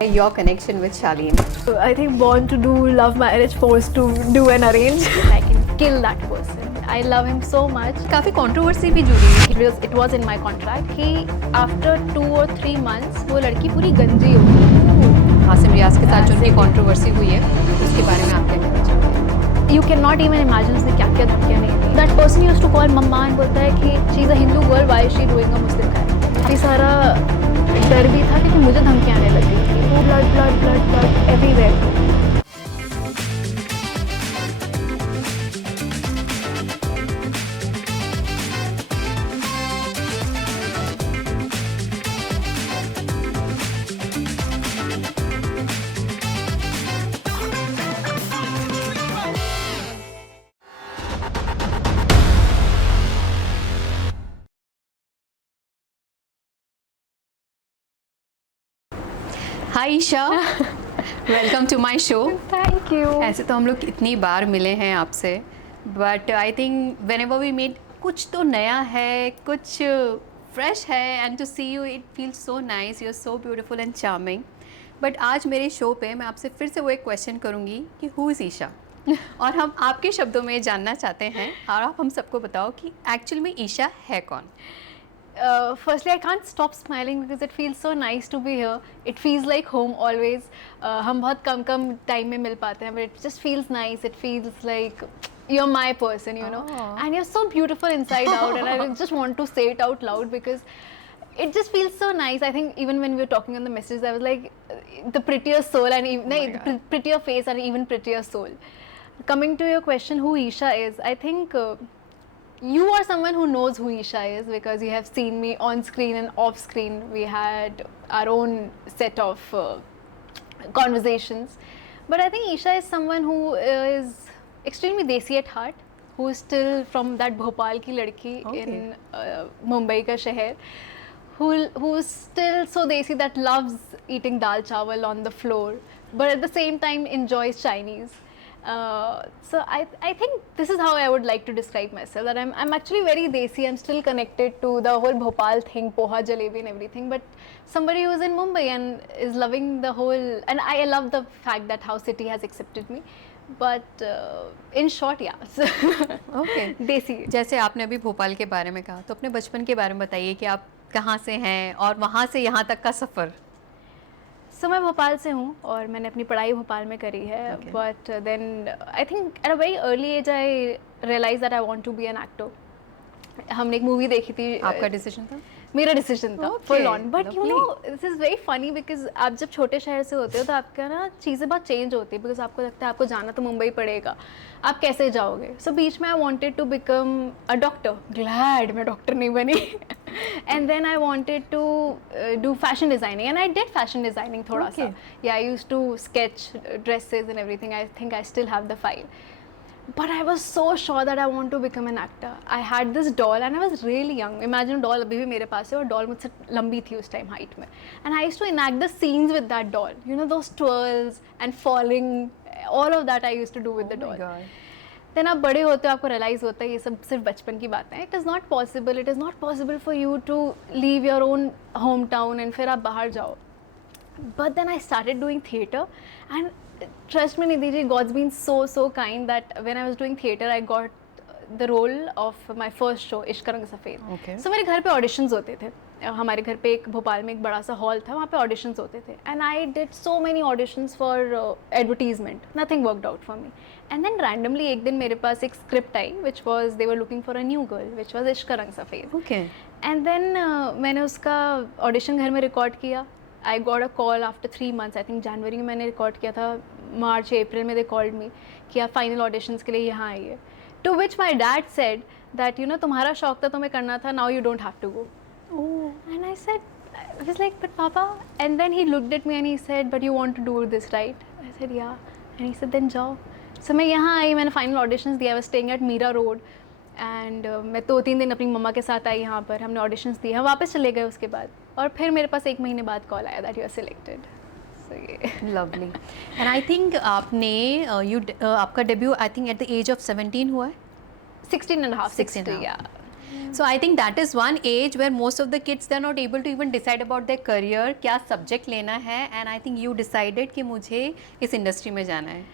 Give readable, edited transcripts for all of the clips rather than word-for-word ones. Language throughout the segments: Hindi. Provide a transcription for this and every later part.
Your connection with Shaleen. I think born to do love marriage, forced to do an arrange. I can kill that person. I love him so much. काफी controversy भी जुड़ी है. It was in my contract कि after 2 or 3 months वो लड़की पूरी गंजी हो गई. हासिम रियाज के साथ जो उनकी कंट्रोवर्सी हुई है उसके बारे में आप क्या कहना चाहते हैं? You cannot even imagine उसने क्या क्या धमकियाँ नहीं दी. That person used to call mamma and बोलता है कि she is a Hindu girl, why is she doing a Muslim crime? काफी सारा डर भी था क्योंकि मुझे धमकियाँ आने लगी थी. Blood everywhere. Hi Isha, welcome to my show. Thank you. ऐसे तो हम लोग इतनी बार मिले हैं आपसे, but I think whenever we meet कुछ तो नया है, कुछ फ्रेश है, and to see you it feels so nice. You are so beautiful and charming. But आज मेरे शो पे मैं आपसे फिर से वो एक क्वेश्चन करूँगी कि हु इज़ ईशा. और हम आपके शब्दों में जानना चाहते हैं और आप हम सबको बताओ कि एक्चुअल में ईशा है कौन. Firstly, I can't stop smiling because it feels so nice to be here. It feels like home always. हम बहुत कम time में मिल पाते हैं, but it just feels nice. It feels like you're my person, you know. And you're so beautiful inside out, and I just want to say it out loud because it just feels so nice. I think even when we were talking on the messages, I was like, the prettier soul and even the prettier face and even prettier soul. Coming to your question, who Isha is, I think. You are someone who knows who Isha is because you have seen me on screen and off screen. We had our own set of conversations. But I think Isha is someone who is extremely desi at heart, who is still from that Bhopal ki ladki in Mumbai ka shehar, who's still so desi that loves eating dal chawal on the floor, but at the same time enjoys Chinese. So I think this is how I would like to describe myself, that I'm actually very desi. I'm still connected to the whole Bhopal thing, poha, jalebi and everything, but somebody who's in Mumbai and is loving the whole, and I love the fact that how city has accepted me. But in short, yeah. Okay. Desi. जैसे आपने अभी भोपाल के बारे में कहा, तो अपने बचपन के बारे में बताइए कि आप कहाँ से हैं और वहाँ से यहाँ तक का सफ़र. So मैं भोपाल से हूँ और मैंने अपनी पढ़ाई भोपाल में करी है. But then I think at a very early age I realized that I want to be an actor. हमने एक मूवी देखी थी. आपका डिसीजन था? मेरा डिसीजन था full on. But you know this is very funny because आप जब छोटे शहर से होते हो तो आपका ना चीज़ें बहुत चेंज होती है बिकॉज आपको लगता है आपको जाना तो मुंबई पड़ेगा, आप कैसे जाओगे. सो बीच में I wanted to become a doctor. Glad मैं डॉक्टर नहीं बनी. And then I wanted to do fashion designing, and I did fashion designing thoda sa. Yeah, I used to sketch dresses and everything. I think I still have the file. But I was so sure that I want to become an actor. I had this doll and I was really young. Imagine doll अभी भी मेरे पास है और doll मुझसे लंबी थी उस time height में. And I used to enact the scenes with that doll. You know those twirls and falling, all of that I used to do with the doll. Oh my God. Then आप बड़े होते हो, आपको रियलाइज़ होता है ये सब सिर्फ बचपन की बातें हैं. It is not possible for you to leave your own home town and फिर आप बाहर जाओ. But then I started doing theatre and trust me Nidhi ji, God's been so kind that when I was doing theatre I got the role of my first show Ishq का रंग सफ़ेद. सो मेरे घर पे ऑडिशंस होते थे. हमारे घर पे एक भोपाल में एक बड़ा सा हॉल था, वहाँ पे ऑडिशंस होते थे. And I did so many auditions for advertisement. Nothing worked out for me. And then randomly एक दिन मेरे पास एक script I which was they were looking for a new girl which was Ishq का रंग सफ़ेद. ओके. एंड देन मैंने उसका ऑडिशन घर में रिकॉर्ड किया. I got a call after 3 months. I think जनवरी में मैंने रिकॉर्ड किया था. मार्च अप्रैल में दे कॉल्ड मी कि आप फाइनल ऑडिशंस के लिए यहाँ आइए. To which my dad said that you know तुम्हारा शौक था, तुम्हें करना था, now you don't have to go. And I said, I was like, but Papa, and then he looked at me and he said, but you want to do this, right? I said, yeah. And he said, then जाओ. So मैं यहाँ आई, मैंने फाइनल ऑडिशंस दिया. I was staying at Mira Road and मैं 2-3 दिन अपनी मम्मा के साथ आई यहाँ पर. हमने ऑडिशंस दिए, हम वापस चले गए उसके बाद. और फिर मेरे पास 1 महीने बाद कॉल आया that you are selected. Lovely. And I think आपने आपका debut I think at the age of 17 हुआ है. 16 and a half. 16 yeah. So I think that is one age where most of the kids they are not able to even decide about their career, क्या subject लेना है, and I think you decided कि मुझे इस industry में जाना है.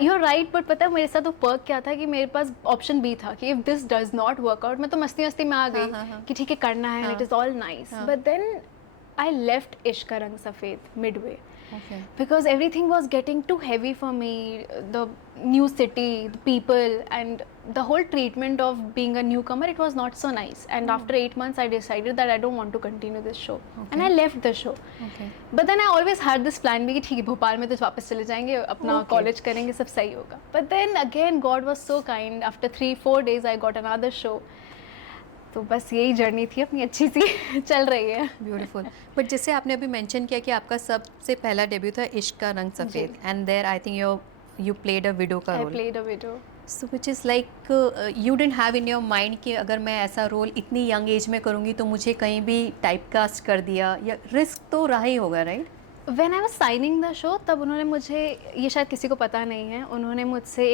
you're right, but पता है मेरे साथ तो पर्क क्या था कि मेरे पास ऑप्शन बी था कि if this does not work out, मैं तो मस्ती मस्ती में आ गई कि ठीक है करना है, it is all nice, but then I left Ishq का Rang Safed midway. Okay. Because everything was getting too heavy for me, the new city, the people, and the whole treatment of being a newcomer, it was not so nice. And after 8 months I decided that I don't want to continue this show. And I left the show. Okay. But then I always had this plan भी कि ठीक है भोपाल में तो वापस चले जाएंगे, अपना college करेंगे, सब सही होगा. But then again God was so kind. After 3-4 days I got another show. तो बस यही जर्नी थी अपनी अच्छी सी चल रही है. ब्यूटीफुल. बट जैसे आपने अभी मेंशन किया कि आपका सबसे पहला डेब्यू था इश्क का Rang Safed, and there I think you played a widow का I role. played a widow. So which is like you didn't have in your mind कि अगर मैं ऐसा रोल इतनी यंग एज में करूँगी तो मुझे कहीं भी टाइपकास्ट कर दिया, या रिस्क तो रहा ही होगा, right? When I was signing the show, तब उन्होंने मुझे, ये शायद किसी को पता नहीं है, उन्होंने मुझसे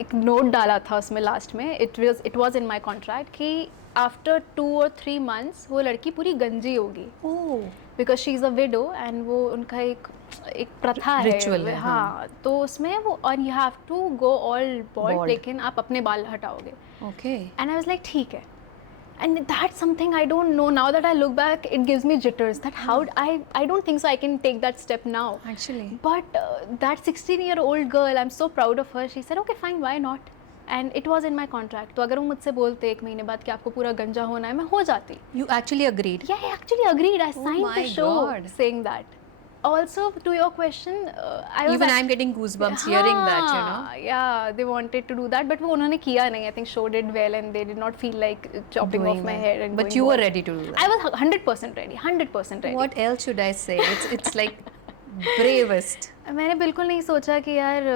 एक नोट डाला था उसमें लास्ट में, it was in my contract कि आफ्टर 2 or 3 months वो लड़की पूरी गंजी होगी, oh, because she is a widow, and वो उनका एक प्रथा है. Ritual है, हाँ, तो उसमें वो, और you have to go all bald, Bald. लेकिन आप अपने बाल हटाओगे. Okay. And I was like, ठीक है. And that's something I don't know. Now that I look back, it gives me jitters. That how I don't think so I can take that step now. Actually But that 16-year-old girl, I'm so proud of her. She said, okay, fine, why not? And it was in my contract. तो अगर वो मुझसे बोलते 1 महीने बाद कि आपको पूरा गंजा होना है, मैं हो जाती. You actually agreed. Yeah, I actually agreed. I signed my the show God. saying that. Also, to your question, I was Even I'm getting goosebumps hearing that, you know. Yeah, they wanted to do that, but वो उन्होंने किया नहीं. I think show did well, and they did not feel like chopping Doing off my that. hair and But going you were bald. ready to do that. I was 100% ready. 100% ready. What else should I say? It's like bravest. मैंने बिल्कुल नहीं सोचा कि यार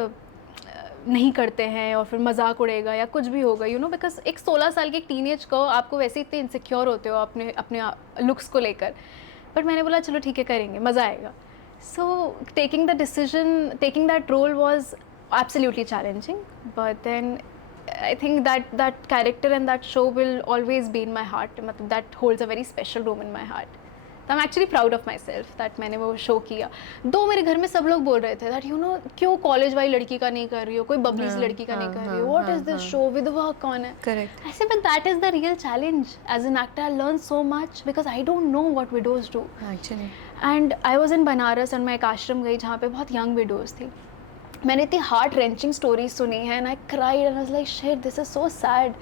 नहीं करते हैं और फिर मजाक उड़ेगा या कुछ भी होगा, यू नो, बिकॉज एक 16 साल की एक टीनेज को आपको वैसे इतने इनसिक्योर होते हो अपने अपने लुक्स को लेकर. बट मैंने बोला चलो ठीक है करेंगे, मज़ा आएगा. So taking the decision, taking that role was absolutely challenging, but then I think that character and that show will always be in my heart. मतलब that holds a very special room in my heart. So I'm actually proud of myself that मैंने वो शो किया. दो मेरे घर में सब लोग बोल रहे थे that you know क्यों कॉलेज वाली लड़की का नहीं कर रही हो, कोई बबली सी लड़की का नहीं कर रही हो, what is this show, विधवा कौन है. Correct. I said but that is the real challenge. As an actor I learn so much because I don't know what widows do. Actually. And I was in Banaras, और मैं एक आश्रम गई जहाँ पे बहुत यंग विडोज़ थी. मैंने इतनी हार्ट रेंचिंग स्टोरीज सुनी है, and I cried and I was like shit, this is so sad.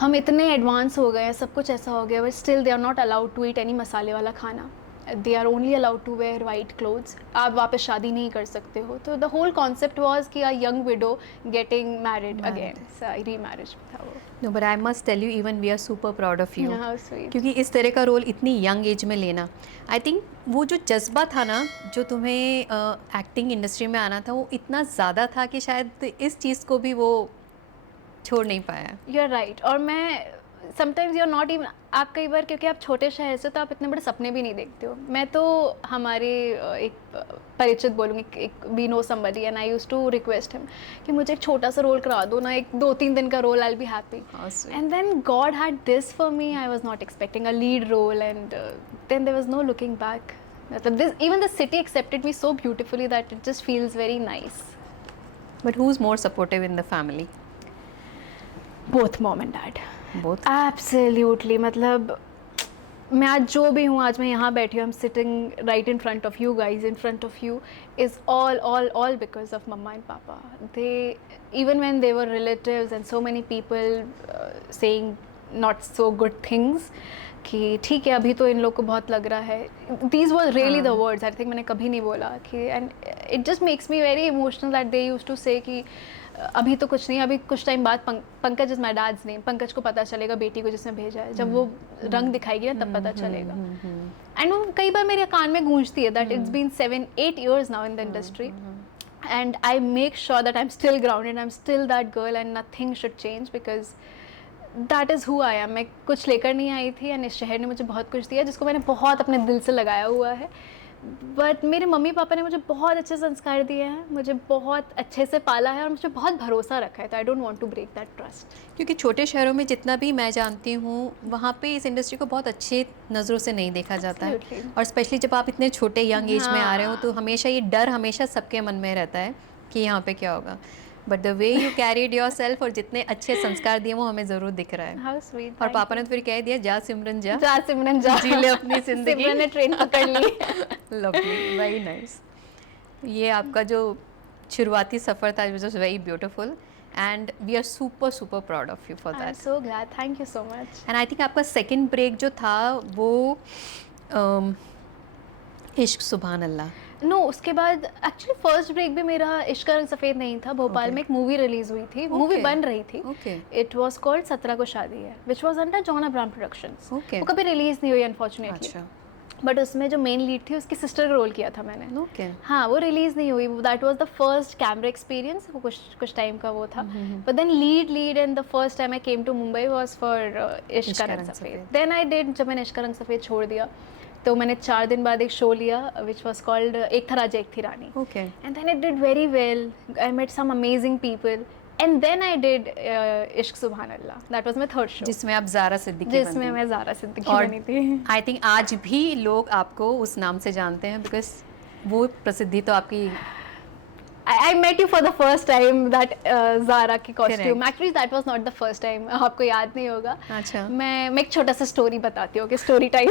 हम इतने एडवांस हो गए हैं, सब कुछ ऐसा हो गया, but still they are not allowed to eat any मसाले वाला खाना. They are only allowed to wear white clothes. आप वापस शादी नहीं कर सकते हो. तो द होल कॉन्सेप्ट वॉज कि a young window getting married again. री मैरिज था वो. No, but I must tell you, even we are super proud of you. How sweet. क्योंकि इस तरह का रोल इतनी यंग एज में लेना, आई थिंक वो जो जज्बा था ना जो तुम्हें एक्टिंग इंडस्ट्री में आना था, वो इतना ज़्यादा था कि शायद इस चीज़ को भी वो छोड़ नहीं पाया. You are right. और मैं sometimes you are not even, आप कई बार क्योंकि आप छोटे शहर से तो आप इतने बड़े सपने भी नहीं देखते हो. मैं तो हमारे एक परिचित बोलूँगी, एक we know somebody, and I used to request him कि मुझे एक छोटा सा रोल करा दो ना, एक 2-3 दिन का role, I will be happy. And then God had this for me. I was not expecting a lead role, and then there was no looking back. मतलब this, even the city accepted me so beautifully that it just feels very nice. But who is more supportive in the family? Both mom and dad. Both. Absolutely. मतलब मैं आज जो भी हूँ, आज मैं यहाँ बैठी हूँ, I am sitting right in front of you guys, in front of you, is all because of mama and papa. They, even when they were relatives and so many people saying not so good things कि ठीक है अभी तो इन लोग को बहुत लग रहा है, these were really the words I think मैंने कभी नहीं बोला कि, and it just makes me very emotional that they used to say कि अभी तो कुछ नहीं, अभी कुछ टाइम बाद Pankaj is my dad's name, Pankaj को पता चलेगा बेटी को जिसने भेजा है, जब वो रंग दिखाएगी ना तब पता चलेगा. एंड वो कई बार मेरे कान में गूंजती है that it's been 7-8 years now in the industry, and I make sure that I'm still grounded, I'm still that girl and nothing should change because that is who I am. मैं कुछ लेकर नहीं आई थी, एंड इस शहर ने मुझे बहुत कुछ दिया जिसको मैंने बहुत अपने दिल से लगाया हुआ है. बट मेरे मम्मी पापा ने मुझे बहुत अच्छे संस्कार दिए हैं, मुझे बहुत अच्छे से पाला है और मुझे बहुत भरोसा रखा है, तो I don't want to break that trust. क्योंकि छोटे शहरों में जितना भी मैं जानती हूँ वहाँ पे इस इंडस्ट्री को बहुत अच्छे नज़रों से नहीं देखा जाता है, Absolutely. और स्पेशली जब आप इतने छोटे यंग एज में आ रहे हो हाँ। तो हमेशा ये डर हमेशा सबके मन में रहता है कि यहाँ पे क्या होगा, but the way you carried your self और जितने अच्छे संस्कार दिए वो हमें ज़रूर दिख रहा है। How sweet. और पापा ने तो फिर कह दिया जा सिमरन जा, जा सिमरन जा, जी ले अपनी जिंदगी। सिमरन ने ट्रेन पकड़ ली। Lovely, very nice. ये आपका जो शुरुआती सफ़र था which was very beautiful and we are super super proud of you for I am that. So glad, thank you so much. And I think आपका सेकंड ब्रेक जो था वो इश्क सुभान अल्लाह। नो, उसके बाद एक्चुअली फर्स्ट ब्रेक भी मेरा इश्क का रंग सफ़ेद नहीं था। भोपाल Okay. में एक मूवी रिलीज हुई थी, मूवी Okay. बन रही थी। ओके इट वाज कॉल्ड 17 को शादी है, which was under John Abraham productions. Okay वो कभी रिलीज नहीं हुई अनफॉर्चुनेटली, अच्छा बट उसमें जो मेन लीड थी उसकी सिस्टर का रोल किया था मैंने। ओके हाँ, वो रिलीज नहीं हुई। That was the first camera experience, वो कुछ टाइम का वो था। But then lead and the first time I came to Mumbai was for Ishq का रंग सफ़ेद। देन आई डिड, जब मैंने इश्क का रंग सफ़ेद छोड़ दिया तो मैंने 4 दिन बाद एक शो लिया विच वाज कॉल्ड एक था राजा एक थी रानी, okay and then it did very well. I met some amazing people and then I did Ishq Subhan Allah, that was my third show, जिसमें आप ज़ारा सिद्दीकी जिसमें मैं ज़ारा सिद्दीकी और बनी थी। आई थिंक आज भी लोग आपको उस नाम से जानते हैं बिकॉज वो प्रसिद्धि तो आपकी I met you for the first time that Zara की costume. Correct. Actually that was not the first time. आपको याद नहीं होगा। अच्छा मैं एक छोटा सा स्टोरी बताती हूँ कि स्टोरी टाइम।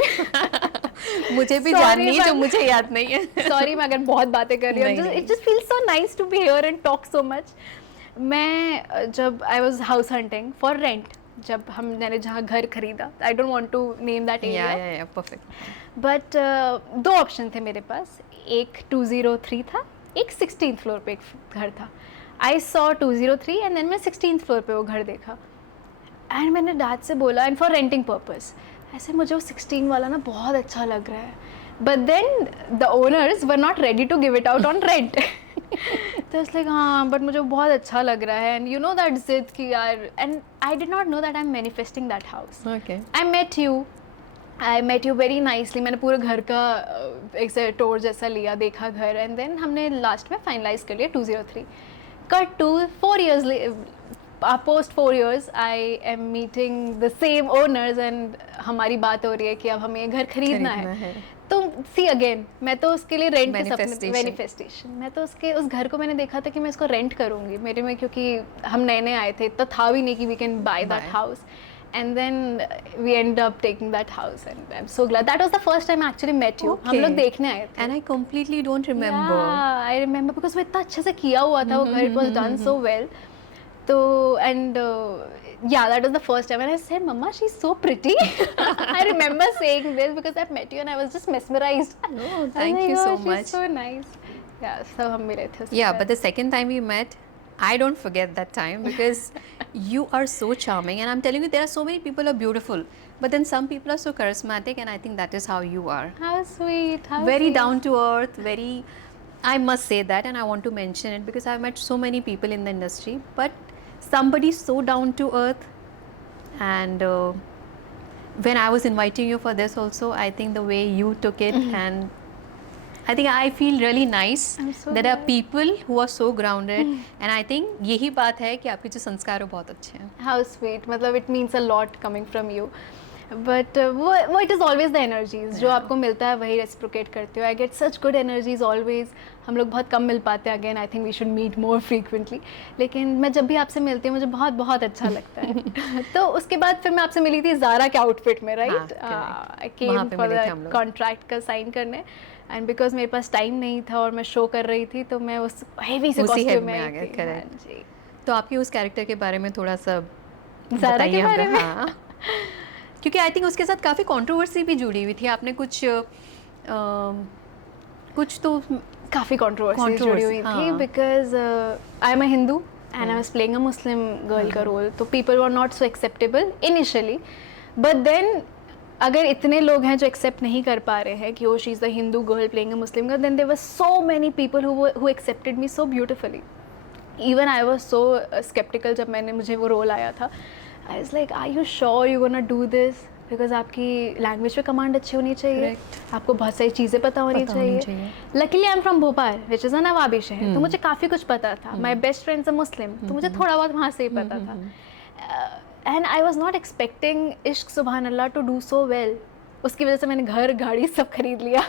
मुझे भी Sorry, जाननी है जो but- मुझे याद नहीं है। सॉरी मैं अगर बहुत बातें कर रही नहीं, हूँ, नहीं। It just feels so nice to be here and talk so much. मैं जब I was house hunting for rent, जब मैंने जहाँ घर खरीदा, I don't want to name that area, या परफेक्ट। बट दो ऑप्शन थे मेरे पास। एक 203 था, एक 16th फ्लोर पे एक घर था। आई सॉ 203 एंड देन मैं 16th फ्लोर पे वो घर देखा एंड मैंने डैड से बोला, एंड फॉर रेंटिंग पर्पस, ऐसे मुझे वो 16 वाला ना बहुत अच्छा लग रहा है, but then the owners were not ready to give it out on rent. तो इट्स लाइक हाँ, बट मुझे वो बहुत अच्छा लग रहा है, एंड यू नो दैट जिद कि यार, and I did not know that I am manifesting that house. Okay I met you very nicely. मैंने पूरे घर का एक से टूर जैसा लिया, देखा घर, एंड देन हमने लास्ट में फाइनलाइज कर लिया 203। Cut to 4 years post 4 years I am meeting the same owners and हमारी बात हो रही है कि अब हमें ये घर खरीदना है। तो सी अगेन, मैं तो उसके लिए रेंट के सपने, मैनिफेस्टेशन, मैं तो उस घर को मैंने देखा था कि मैं इसको रेंट करूँगी मेरे में, क्योंकि हम नए नए आए थे, इतना था भी नहीं कि we can buy that house. And then we end up taking that house, and I'm so glad. That was the first time I actually met you. हम लोग देखने आए थे। And I completely don't remember. Yeah, I remember because वो इतना अच्छे से किया हुआ था वो घर, it was done so well. तो and yeah, that was the first time, and I said, "Mama, she's so pretty." I remember saying this because I met you and I was just mesmerized. Oh, thank you so much. She's so nice. Yeah, so हम मिले थे। Yeah, but the second time we met, I don't forget that time because you are so charming, and I'm telling you, there are so many people who are beautiful, but then some people are so charismatic, and I think that is how you are. How sweet. How Very sweet. down to earth, very. I must say that, and I want to mention it because I've met so many people in the industry, but somebody so down to earth, and when I was inviting you for this also, I think the way you took it and I think I feel really nice I'm so that there are glad. people who are so grounded and I think यही बात है कि आपके जो संस्कार वो बहुत अच्छे हैं। How sweet. मतलब it means a lot coming from you. But वो it is always the energies जो आपको मिलता है वही reciprocate करते हो. I get such good energies always. हम लोग बहुत कम मिल पाते हैं, again I think we should meet more frequently. लेकिन मैं जब भी आपसे मिलती हूँ मुझे बहुत बहुत अच्छा लगता है। तो उसके बाद फिर मैं आपसे मिली थी ज़ारा के आउटफिट में, राइट? I came वहाँ पे for मिले थे the हम लोग। contract का साइन करने, एंड बिकॉज मेरे पास टाइम नहीं था और मैं शो कर रही थी तो मैं उस हेवी से उसी head कॉस्ट्यूम में में आ आई गए, थी। correct. हाँ जी। तो आपके उस कैरेक्टर के बारे में थोड़ा सा ज़ारा बताइए के बारे हमें। में? हाँ, क्योंकि आई थिंक उसके साथ काफ़ी कंट्रोवर्सी भी जुड़ी हुई थी। आपने कुछ तो काफ़ी कंट्रोवर्सी जुड़ी हुई थी हाँ। Because I am a Hindu and I was playing a Muslim girl का रोल, तो people were not so acceptable initially, but then अगर इतने लोग हैं जो एक्सेप्ट नहीं कर पा रहे हैं कि oh she is the Hindu girl playing a Muslim girl, then there were so many people who accepted me so beautifully. Even I was so skeptical जब मुझे वो रोल आया था। I was like, are you sure you gonna do this? Because आपकी लैंग्वेज पे कमांड अच्छी होनी चाहिए, Correct. आपको बहुत सारी चीज़ें पता होनी चाहिए. Luckily I am from Bhopal which is a नवाबी शहर, तो मुझे काफ़ी कुछ पता था. माई बेस्ट फ्रेंड्स अ मुस्लिम, तो मुझे थोड़ा बहुत वहाँ से ही पता था. And I was not expecting इश्क सुबहान अल्लाह टू डू सो वेल. उसकी वजह से मैंने घर गाड़ी सब खरीद लिया.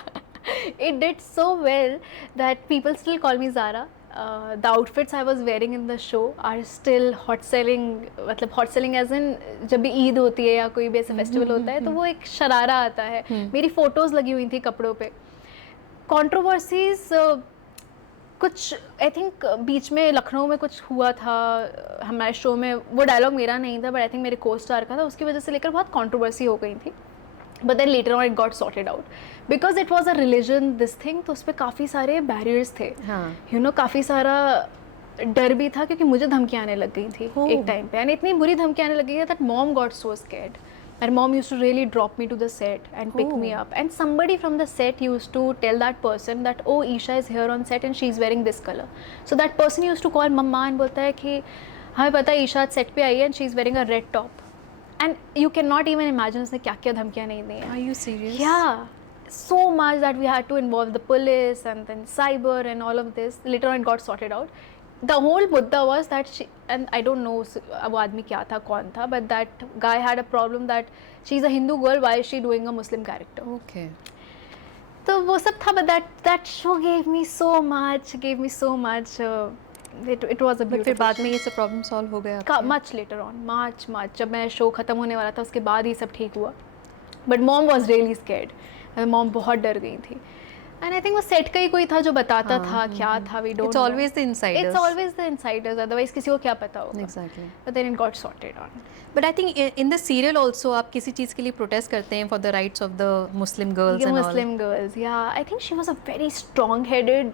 It did so well that people still call me Zara. The outfits I was wearing in the show are still hot selling. मतलब hot selling as in जब भी ईद होती है या कोई भी ऐसा फेस्टिवल होता है तो वो एक शरारा आता है. मेरी फोटोज़ लगी हुई थी कपड़ों पे. कंट्रोवर्सीज कुछ आई थिंक बीच में लखनऊ में कुछ हुआ था हमारे शो में. वो डायलॉग मेरा नहीं था बट आई थिंक मेरे को स्टार का था. उसकी वजह से लेकर बहुत कंट्रोवर्सी हो गई थी. But then later on it got sorted out because it was a religion this thing. तो उस पर काफ़ी सारे बैरियर्स थे. यू नो काफ़ी सारा डर भी था क्योंकि मुझे धमकियाँ आने लग गई थी एक टाइम पे. एंड इतनी बुरी धमकियाँ आने लग गई थी that mom got so scared. And mom used to really drop me to the set and pick me up. And somebody from the set used to tell that person that, oh, Isha is here on set and she's wearing this color. So that person used to call mama and बोलता है कि हमें पता है ईशा set पे आई है and she's wearing a red top. And you cannot even imagine उसने क्या क्या धमकियाँ नहीं दी हैं. Are you serious? Yeah. So much that we had to involve the police and then cyber and all of this. Later on it got sorted out. The whole मुद्दा was that she, and I don't know वो आदमी क्या था कौन था, but that guy had a problem that she's a Hindu girl, why is she doing a Muslim character? Okay. तो वो सब था, but that show gave me so much. It was a But beautiful फिर बाद show. में ये सब प्रॉब्लम सॉल्व हो गया. Much later on, much जब मैं शो ख़त्म होने वाला था उसके बाद ही सब ठीक हुआ. But mom was really scared. Mom बहुत डर गई थी. एंड आई थिंक वो सेट का ही कोई था जो बताता था क्या था. We don't It's always the insiders. It's always the insiders. Otherwise किसी को क्या पता होगा. Exactly. But then it got sorted on. But I think in the serial also आप किसी चीज़ के लिए प्रोटेस्ट करते हैं for the rights of the Muslim girls and all. Muslim girls, yeah. I think she was a very strong-headed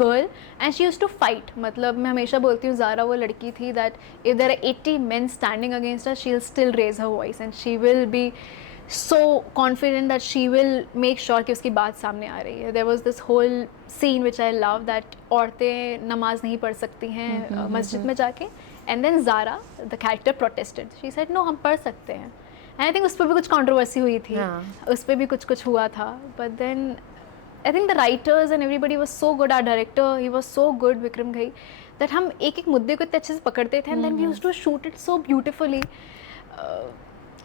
girl and she used to fight. मतलब मैं हमेशा बोलती हूँ ज़ारा वो लड़की थी that if there are 80 men standing against her, she'll still raise her voice and she will be so confident that she will make sure कि उसकी बात सामने आ रही है. There was this whole scene which I love that औरतें नमाज नहीं पढ़ सकती हैं मस्जिद में जाके. And then Zara, the character, protested. She said, no, हम पढ़ सकते हैं. And I think उस पर भी कुछ controversy हुई थी. उस पर भी कुछ हुआ था. But then I think the writers and everybody was so good. Our director, he was so good, Vikram Ghai, that हम एक मुद्दे को इतने अच्छे से पकड़ते थे and then we used to shoot it so beautifully.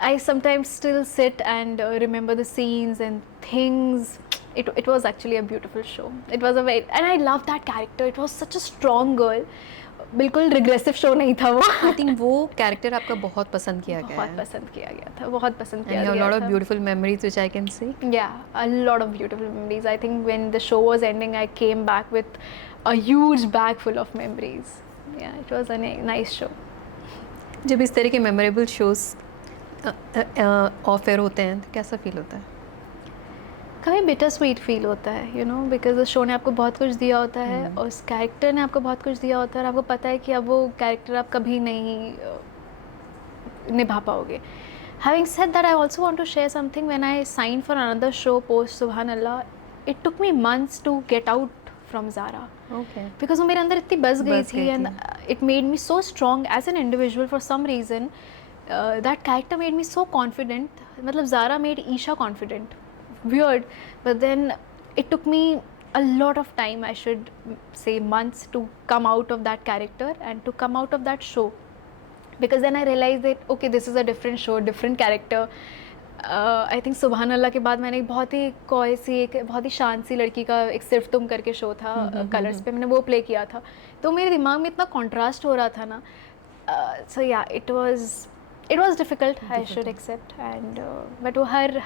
I sometimes still sit and remember the scenes and things. It was actually a beautiful show. It was a very, and I loved that character. It was such a strong girl. बिल्कुल रिग्रेसिव शो नहीं था वो. आई थिंक वो कैरेक्टर आपका बहुत पसंद किया गया है. बहुत पसंद किया गया था. बहुत पसंद किया गया था. And a lot of beautiful memories which I can see. Yeah, a lot of beautiful memories. I think when the show was ending, I came back with a huge bag full of memories. Yeah, it was a nice show. जब इस तरह के मेमोरेबल शोज ऑफ एयर होते हैं तो कैसा फील होता है? कभी बिटर स्वीट फील होता है, यू नो, बिकॉज उस शो ने आपको बहुत कुछ दिया होता है और उस कैरेक्टर ने आपको बहुत कुछ दिया होता है और आपको पता है कि अब वो कैरेक्टर आप कभी नहीं निभा पाओगे. Having said that, I also want to share something. When I signed for another show post Subhanallah, it took me months to get out from Zara. Okay. Because वो मेरे अंदर इतनी बस गई थी and it made me so strong as an individual for some reason. That character made me so confident. मतलब Zara made Isha confident. Weird, but then it took me a lot of time, I should say months, to come out of that character and to come out of that show, because then I realized that okay, this is a different show, different character. I think Subhanallah के बाद मैंने बहुत ही कोई सी एक बहुत ही शांत सी लड़की का एक सिर्फ तुम करके शो था कलर्स पे, मैंने वो प्ले किया था. तो मेरे दिमाग में इतना कॉन्ट्रास्ट हो रहा था ना. So yeah, it was difficult. I should accept. And but वो हर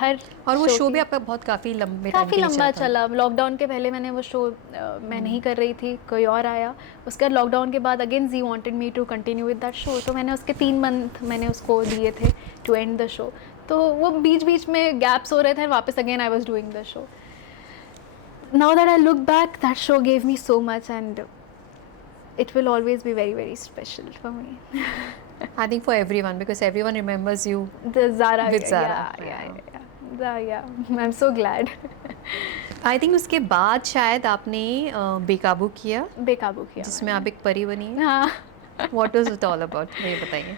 और वो शो भी आपका बहुत काफ़ी लंबा चला. लॉकडाउन के पहले मैंने वो शो मैं नहीं कर रही थी, कोई और आया. उसके बाद लॉकडाउन के बाद again Zee wanted me to continue with that show, तो मैंने उसके 3 मंथ मैंने उसको दिए थे टू एंड द शो. तो वो बीच में गैप्स हो रहे थे, वापस again I was doing the show. Now that I look back, that show gave me so much and it will always be very, very special for me. I think for everyone, because everyone remembers you. The Zara. With Zara. Yeah. I'm so glad. I think उसके बाद शायद आपने बेकाबू किया. बेकाबू किया. जिसमें आप एक परी बनी हैं. हाँ. What was it all about? ये बताइए.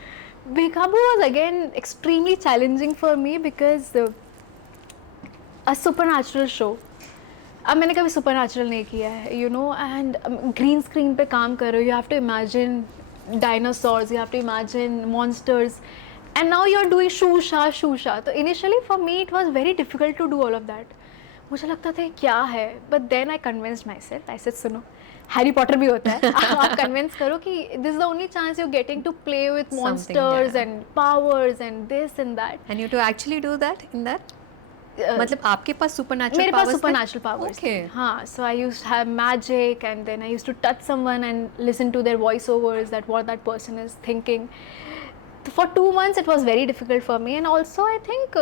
Bekabu was again extremely challenging for me because a supernatural show. अब मैंने कभी सुपरनैचुरल नहीं किया है, you know, and green screen पे काम कर रहे हो, you have to imagine dinosaurs, you have to imagine monsters, and now you are doing शूशा. तो initially for me it was very difficult to do all of that. मुझे लगता था क्या है, but then I convinced myself. आई सेड सुनो, हैरी पॉटर भी होता है. आप कन्विंस करो कि this is the only chance you getting to play with monsters and powers and this and that. And you to actually do that in that, मतलब आपके पास सुपरनैचुरल मेरे पावर्स पास सुपरनैचुरल पावर्स थे. हाँ, so I used to have magic and then I used to touch someone and listen to their voice overs that what that person is thinking. For 2 months it was very difficult for me. And also I think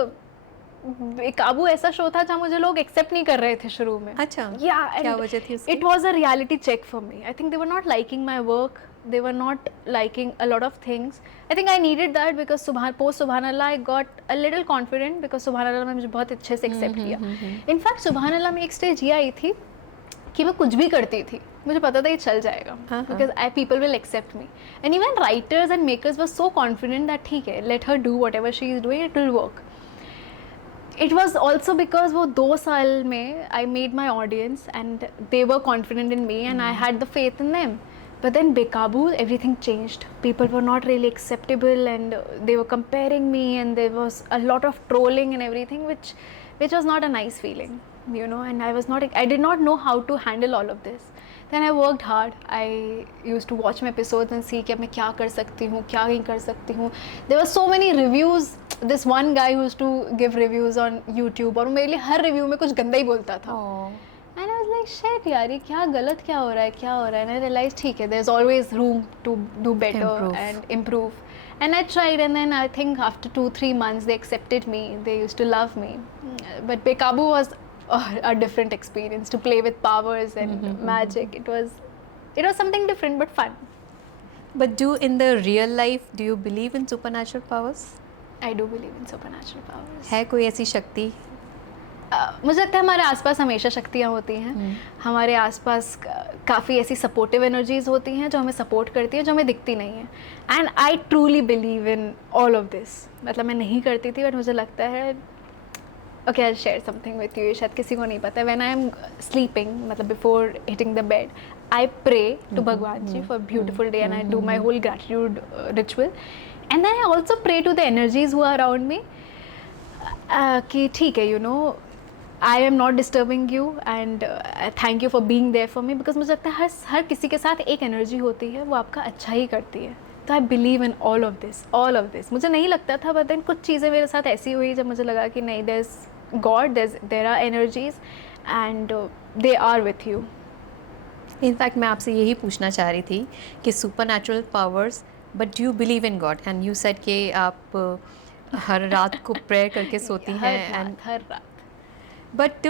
बेकाबू ऐसा शो था जहाँ मुझे लोग एक्सेप्ट नहीं कर रहे थे शुरू में. अच्छा, या क्या वजह थी उसकी? It was a reality check for me. I think they were not liking my work, they were not liking a lot of things. I think I needed that because post Subhanallah I got a little confident because Subhanallah में मुझे बहुत अच्छे से accept किया. In fact Subhanallah में एक stage ये आई थी कि मैं कुछ भी करती थी, मुझे पता था ये चल जाएगा because people will accept me. And even writers and makers were so confident that ठीक है, let her do whatever she is doing, it will work. It was also because वो 2 साल में I made my audience and they were confident in me and I had the faith in them. But then Bekabu, everything changed. People were not really acceptable and they were comparing me and there was a lot of trolling and everything which was not a nice feeling, you know, and I did not know how to handle all of this. Then I worked hard. I used to watch my episodes and see कि मैं क्या कर सकती हूँ, क्या नहीं कर सकती हूँ. There were so many reviews. This one guy who used to give reviews on YouTube और मेरे लिए हर review में कुछ गंदा ही बोलता था. And I was like, shit यार, ये क्या गलत क्या हो रहा है. And I realized ठीक है, there's always room to do better and improve. And I tried and then I think after 2-3 months they accepted me. They used to love me. But Bekabu was a different experience to play with powers and magic. It was something different but fun. But in the real life, do you believe in supernatural powers? I do believe in supernatural powers. है कोई ऐसी शक्ति? मुझे लगता है हमारे आसपास हमेशा शक्तियाँ होती हैं. हमारे आसपास काफ़ी ऐसी सपोर्टिव एनर्जीज होती हैं जो हमें सपोर्ट करती हैं, जो हमें दिखती नहीं है. And I truly believe in all of this. मतलब मैं नहीं करती थी बट मुझे लगता है, okay I share something with you, शायद किसी को नहीं पता. व्हेन आई एम स्लीपिंग, मतलब before hitting the bed, I pray to Bhagwan ji for beautiful day and I do my whole gratitude ritual. And then I also pray to the energies who are around me कि ठीक है, you no, I am not disturbing you and thank you for being there for me because मुझे लगता है हर किसी के साथ एक एनर्जी होती है, वो आपका अच्छा ही करती है. तो I believe in all of this. मुझे नहीं लगता था, but then कुछ चीज़ें मेरे साथ ऐसी हुई जब मुझे लगा कि नहीं, there's God, there are energies and they are with you. In fact मैं आपसे यही पूछना चाह रही थी कि supernatural powers, but do you believe in God? And you said कि आप हर रात को प्रेयर करके सोती हैं. एंड हर रात. बट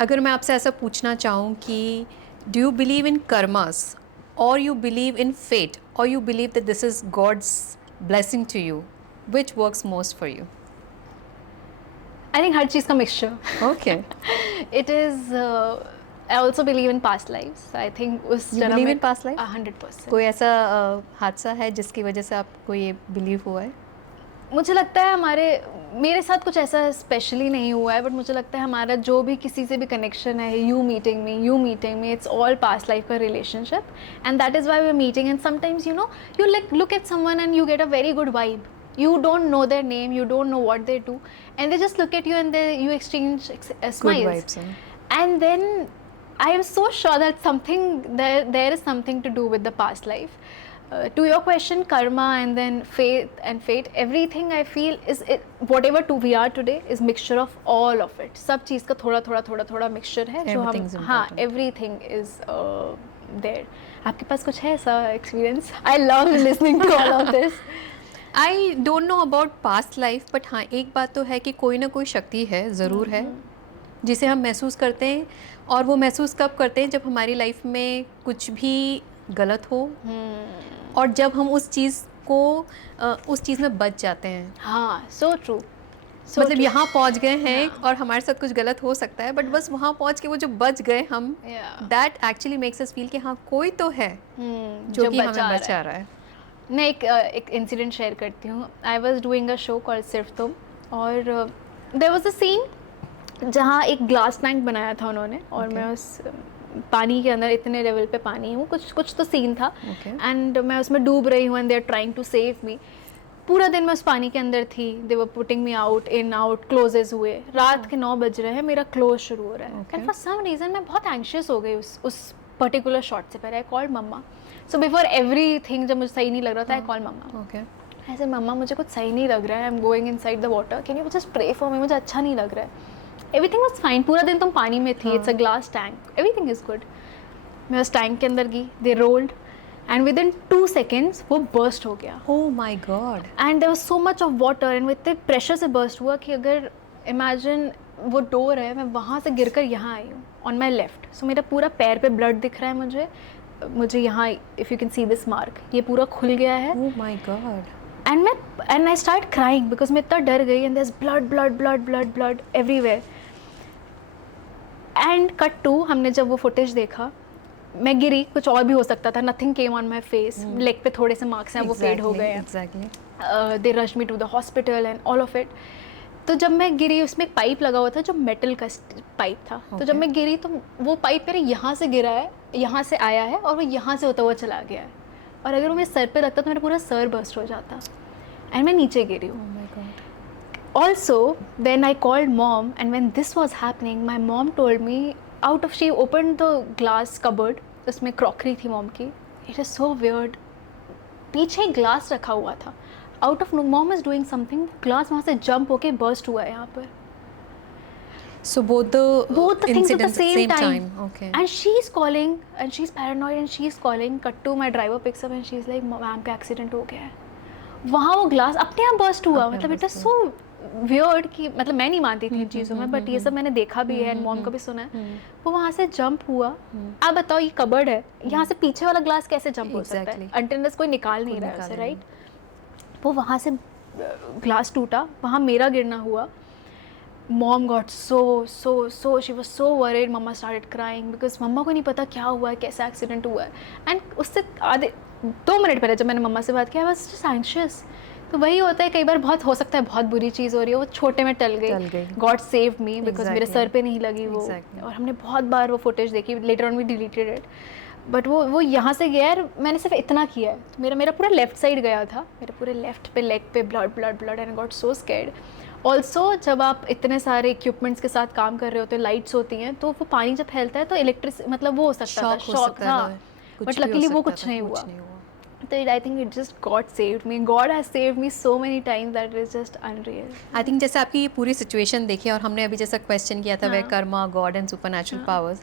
अगर मैं आपसे ऐसा पूछना चाहूँ कि do you believe in karmas, और यू बिलीव इन फेट, और you believe that this is God's blessing to you, which works most for you? I think हर चीज़ का mixture. Okay. It is I also believe in past life. I think उस जन्म बिलीव में इन पास्ट लाइफ? 100%. कोई ऐसा हादसा है जिसकी वजह से आपको ये बिलीव हुआ है? मुझे लगता है मेरे साथ कुछ ऐसा स्पेशली नहीं हुआ है, बट मुझे लगता है हमारा जो भी किसी से भी कनेक्शन है, you meeting me, it's all past life का relationship. And that is why we are meeting. And sometimes you know, you look at someone and you get a very good vibe. You don't know their name, you don't know what they do, and they just look at you and you exchange smiles. Good vibes, and then I am so sure that there is something to do with the past life. To your question, karma and then fate, everything I feel is whatever we are today is mixture of all of it. सब चीज़ का थोड़ा mixture है जो हम, हाँ, everything is there. आपके पास कुछ है ऐसा experience? I love listening to all of this. I don't know about past life, but हाँ एक बात तो है कि कोई ना कोई शक्ति है, ज़रूर है, जिसे हम महसूस करते हैं. और वो महसूस कब करते हैं? जब हमारी लाइफ में कुछ भी गलत हो और जब हम उस चीज़ में बच जाते हैं. हाँ, सो ट्रू. मतलब यहाँ पहुँच गए हैं और हमारे साथ कुछ गलत हो सकता है, बट बस वहाँ पहुँच के वो जो बच गए हम, that actually makes us feel कि हाँ कोई तो है जो कि हमें बचा रहा है. मैं एक इंसिडेंट शेयर करती हूँ. I was doing a show called सिर्फ तुम, और देयर वाज अ सीन जहाँ एक ग्लास टैंक बनाया था उन्होंने, और Okay. मैं उस पानी के अंदर इतने लेवल पे पानी हूँ, कुछ तो सीन था, Okay. एंड मैं उसमें डूब रही हूँ and they are trying to save me. पूरा दिन मैं उस पानी के अंदर थी, they were putting me out in out, क्लोजेस हुए, रात के 9 बज रहे हैं, मेरा क्लोज शुरू हो रहा है, Okay. And for some reason मैं बहुत एंशियस हो गई उस पर्टिकुलर शॉट से पहले. I called mamma. So before everything, जब मुझे सही नहीं लग रहा था, आई कॉल्ड मम्मा. Okay. ऐसे, मम्मा मुझे कुछ सही नहीं लग रहा है, I am going inside the water, can you just pray for me, मुझे अच्छा नहीं लग रहा है. एवरीथिंग वाज फाइन, पूरा दिन तुम पानी में थी, it's a glass tank, everything is good. मैं उस टैंक के अंदर गई, they rolled, and within 2 seconds वो बर्स्ट हो गया. Oh my God. And there was so much of water, and with pressure से बर्स्ट हुआ कि अगर इमेजिन वो डोर है, मैं वहाँ से गिरकर यहाँ आई हूँ ऑन माई लेफ्ट. सो मेरा पूरा पैर पे ब्लड दिख रहा है मुझे यहाँ, if you can see this mark, ये पूरा खुल गया है. Oh my God. And I start crying because मैं इतना डर गई, and there is blood blood blood blood blood everywhere. And cut to, हमने जब वो फुटेज देखा, मैं गिरी, कुछ और भी हो सकता था, nothing came on my face, leg पे थोड़े से मार्क्स हैं, वो फेड हो गए हैं. Exactly. They rush me to the hospital and all of it. तो जब मैं गिरी, उसमें एक पाइप लगा हुआ था जो मेटल का पाइप था. तो जब Okay. मैं गिरी तो वो पाइप मेरे यहाँ से गिरा है, यहाँ से आया है, और वो यहाँ से होता हुआ चला गया है. और अगर वो मेरे सर पे लगता तो मेरा पूरा सर बर्स्ट हो जाता, एंड मैं नीचे गिरी हूँ. Oh my God. Also, when I called mom, and when this was happening, my mom told me, she opened the glass cupboard, उसमें क्रॉकरी थी मॉम की. It is so weird. पीछे ग्लास रखा हुआ था. Out of no, mom is doing something. Glass वहाँ से जंप होके बर्स्ट हुआ है यहाँ पर. So both the things at the incidents same time. Okay. And she's calling, and she's paranoid, and she's calling. Cut to, my driver picks up and she's like, ma'am का एक्सीडेंट हो गया है. वहाँ वो ग्लास अपने आप बर्स्ट हुआ. मतलब इट इज सो वियर्ड कि, मतलब मैं नहीं मानती थी इन चीज़ों में, बट ये सब मैंने देखा भी है एंड मॉम का भी सुना है. वो वहाँ से जंप हुआ. आप बताओ, ये कबर्ड है, यहाँ से पीछे वाला ग्लास कैसे जंप हो सकता है? Exactly. अनटिल कोई निकाल नहीं कोई रहा है निकाल उसे, नहीं राइट? वो वहाँ से ग्लास टूटा, वहाँ मेरा गिरना हुआ. Mom got so she was so worried. Mamma started crying because मम्मा को नहीं पता क्या हुआ है, कैसा एक्सीडेंट हुआ है. एंड उससे आधे 2 मिनट पहले जब मैंने मम्मा से बात किया, आई वाज जस्ट एंशियस. तो वही होता है, कई बार बहुत हो सकता है बहुत बुरी चीज़ हो रही है, वो छोटे में टल गई. गॉड सेव मी बिकॉज मेरे सर पे नहीं लगी वो. और हमने बहुत बार वो फुटेज देखी, later on we deleted it. But वो यहाँ से गया है, मैंने सिर्फ इतना किया है. तो मेरा पूरा लेफ्ट साइड गया था, मेरे पूरे लेफ्ट पे लेग पे blood blood blood, and got so scared. Also जब आप इतने सारे इक्विपमेंट्स के साथ काम कर रहे होते हैं, लाइट्स होती हैं, तो वो पानी जब फैलता है तो इलेक्ट्रिक, मतलब वो हो सकता था, शॉक था. बट लकीली वो कुछ नहीं हुआ. So I think it just God saved me. God has saved me so many times that it is just unreal. I think जैसे आपकी ये पूरी सिचुएशन देखी, और हमने अभी जैसा क्वेश्चन किया था, वे हाँ. Karma, God and supernatural powers,